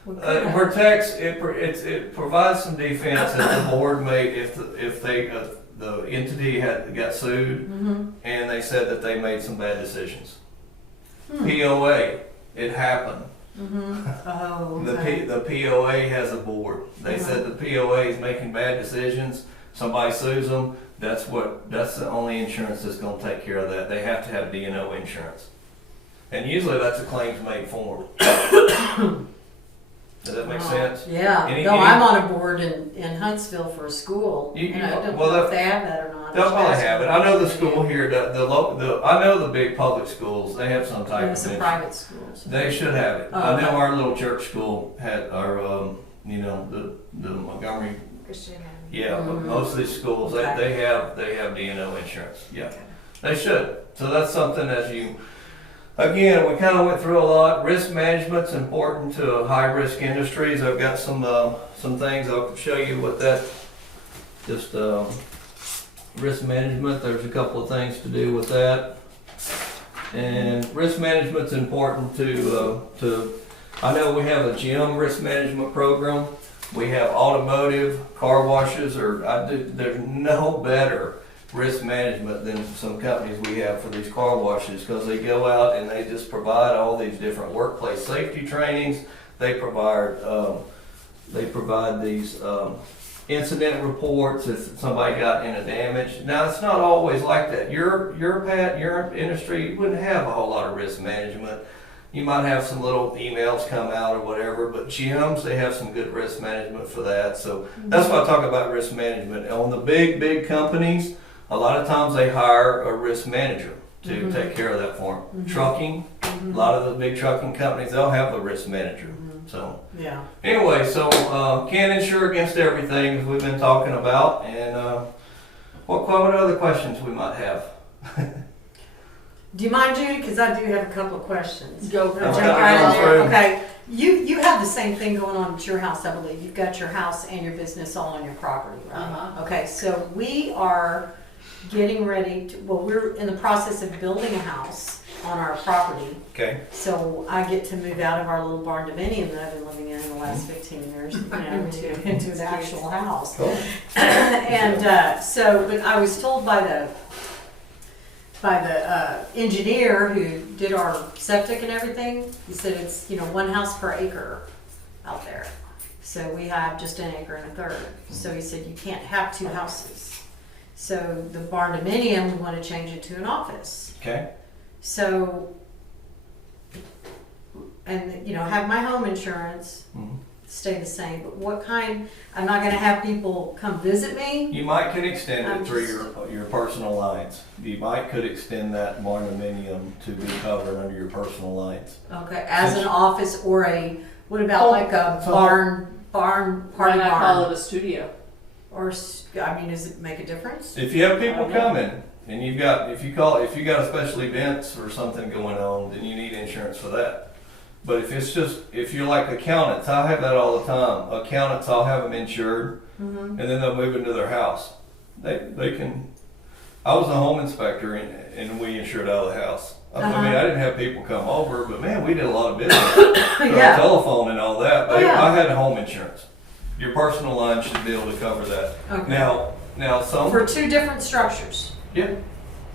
What could it happen? protects. It provides some defense that the board made if the entity got sued and they said that they made some bad decisions. POA, it happened. Oh, okay. The POA has a board. They said the POA is making bad decisions. Somebody sues them. That's the only insurance that's gonna take care of that. They have to have D&O insurance. And usually that's a claims-made form. Does that make sense? Yeah, I'm on a board in Huntsville for a school, and I don't know if they have that or not. They'll probably have it. I know the school here, I know the big public schools, they have some type of Some insurance. private schools. They should have it. Oh, I know okay. our little church school had the Montgomery, Christian Academy. yeah, but most of these schools, Okay. they have D&O insurance, yeah. They should. So that's something again, we kind of went through a lot. Risk management's important to high-risk industries. I've got some things I'll show you with that. Just risk management, there's a couple of things to do with that. And risk management's important to I know we have a gym risk management program. We have automotive, car washes, there's no better risk management than some companies we have for these car washes, because they go out and they just provide all these different workplace safety trainings. They provide these incident reports if somebody got in a damage. Now it's not always like that. Your industry wouldn't have a whole lot of risk management. You might have some little emails come out or whatever, but gyms, they have some good risk management for that. So that's why I talk about risk management. On the big companies, a lot of times they hire a risk manager to take care of that for them. Trucking, a lot of the big trucking companies, they'll have a risk manager. So Yeah. anyway, can insure against everything as we've been talking about, and what other questions we might have? Do you mind, Judy? Because I do have a couple of questions. Go for Jump Okay. right in there. Go Okay. You have the same thing going on at your house, I believe. You've got your house and your business all on your property, right? Uh-huh. Okay, so we are getting ready to, we're in the process of building a house on our property. Okay. So I get to move out of our little barn dominium that I've been living in the last 15 years, into an actual house. Cool. And but I was told by the engineer who did our septic and everything, he said it's 1 house per acre out there. So we have just an acre and a third. So he said you can't have 2 houses. So the barn dominium, we want to change it to an office. Okay. So, and have my home insurance stay the same, but what kind, I'm not gonna have people come visit me. You can extend it through your personal lines. You could extend that barn dominium to be covered under your personal lines. Okay, as an office or what about like a party Why not call barn? it a studio? Or, does it make a difference? If you have people coming and if you got a special events or something going on, then you need insurance for that. But if you're like accountants, I have that all the time. Accountants, I'll have them insured, and then they'll move into their house. They can. I was a home inspector, and we insured out of the house. I mean, I didn't have people come over, but man, we did a lot of business through our telephone and all that. But I had home insurance. Your personal line should be able to cover that. Okay. Now some For 2 different structures? yeah.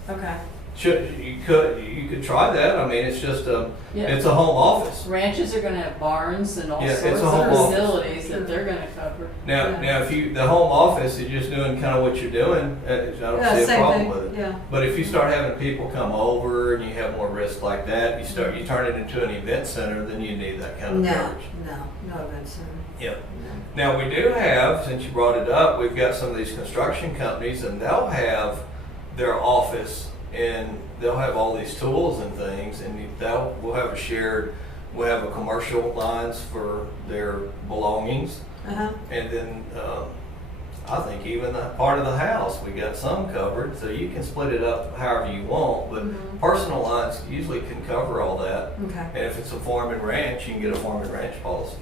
Okay. You could try that. I mean, it's just Yeah. it's a home office. Ranches are gonna have barns and all Yeah, it's sorts a of home office. facilities that they're gonna cover. Now if the home office is just doing kind of what you're doing, I don't see a same problem thing. with it. Yeah. But if you start having people come over and you have more risk like that, you turn it into an event center, then you need that kind of coverage. No events. Yeah. Now we do have, since you brought it up, we've got some of these construction companies, and they'll have their office and they'll have all these tools and things, and we'll have a commercial lines for their belongings, and then I think even the part of the house we got some covered, so you can split it up however you want. But personal lines usually can cover all that, Okay. and if it's a farm and ranch, you can get a farm and ranch policy.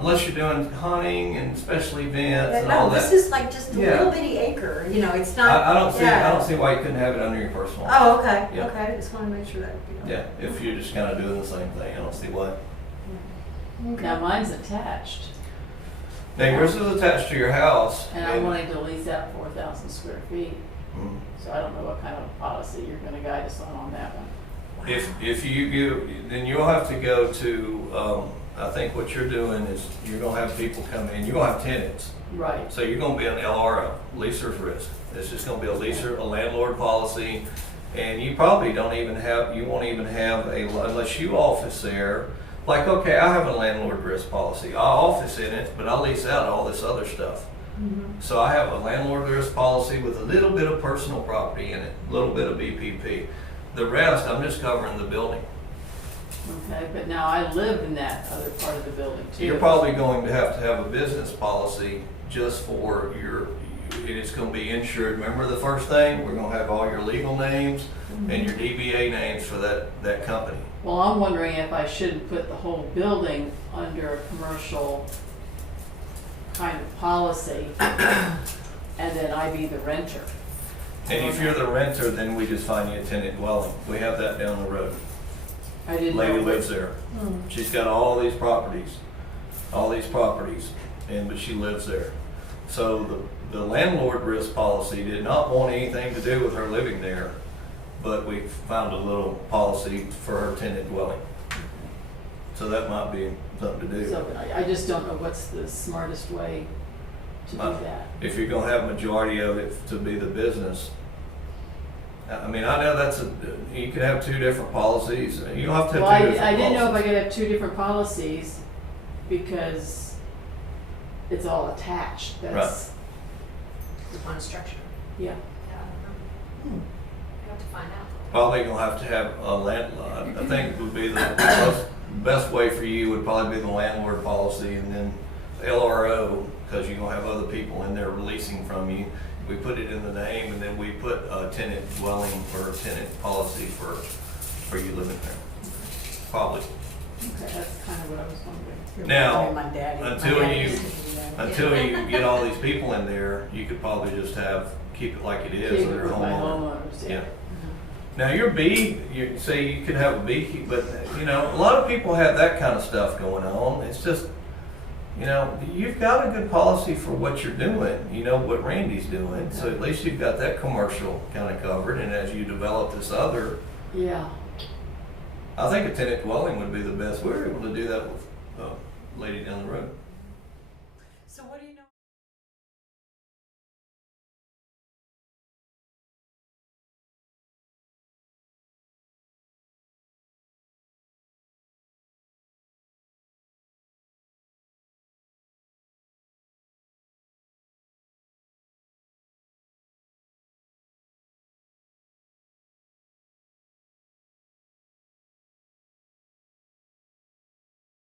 Unless you're doing hunting and special events and all No, that. this is like just a Yeah. little bitty acre, it's not. I don't see why you couldn't have it under your personal. Oh, okay, Yeah. okay, I just want to make sure that would be. Yeah, if you're just kind of doing the same thing, I don't see why. Now mine's attached, Now yours is attached to your house. and I'm wanting to lease out 4,000 square feet, Mhm. so I don't know what kind of policy you're gonna guide us on that one. If you go, then you'll have to go to I think what you're doing is you're gonna have people come in, you're gonna have tenants. Right. So you're gonna be an LRO, leaser's risk. It's just gonna be a leaser, a landlord policy, and you probably don't even have, you won't even have unless you office there. Like, okay, I have a landlord risk policy. I office in it, but I lease out all this other stuff. So I have a landlord risk policy with a little bit of personal property in it, a little bit of BPP. The rest, I'm just covering the building. Okay, but now I live in that other part of the building too. You're probably going to have a business policy just for it's gonna be insured. Remember the first thing? We're gonna have all your legal names and your DBA names for that company. Well, I'm wondering if I shouldn't put the whole building under a commercial kind of policy, and then I be the renter. And if you're the renter, then we just find you a tenant dwelling. We have that down the road. I didn't Lady know. lives there. She's got all these properties, but she lives there. So the landlord risk policy did not want anything to do with her living there, but we found a little policy for her tenant dwelling. So that might be something to do. So I just don't know what's the smartest way to do that. If you're gonna have majority of it to be the business, I mean, I know you could have two different policies. You don't have to have Well, two different I didn't know if I policies. could have two different policies because it's all attached. That's, It's one structure. yeah. Yeah, I don't know. You have to find out. Probably gonna have to have a landlord. I think would be the best way for you would probably be the landlord policy and then LRO, because you're gonna have other people in there releasing from you. We put it in the name and then we put a tenant dwelling or a tenant policy for you living there. Probably. Okay, that's kind of what I was wondering. Now, My daddy until you get all these people in there, you could probably just keep it like it is Keep under it with my homeowner. homeowners, Yeah. Now your you say you could have a beekeeper, but a lot of people have that kind of stuff going on. It's just, you've got a good policy for what you're doing. You know what Randy's doing, so at least you've got that commercial kind of covered. And as you develop this other, Yeah. I think a tenant dwelling would be the best. We were able to do that with a lady down the road. So what do you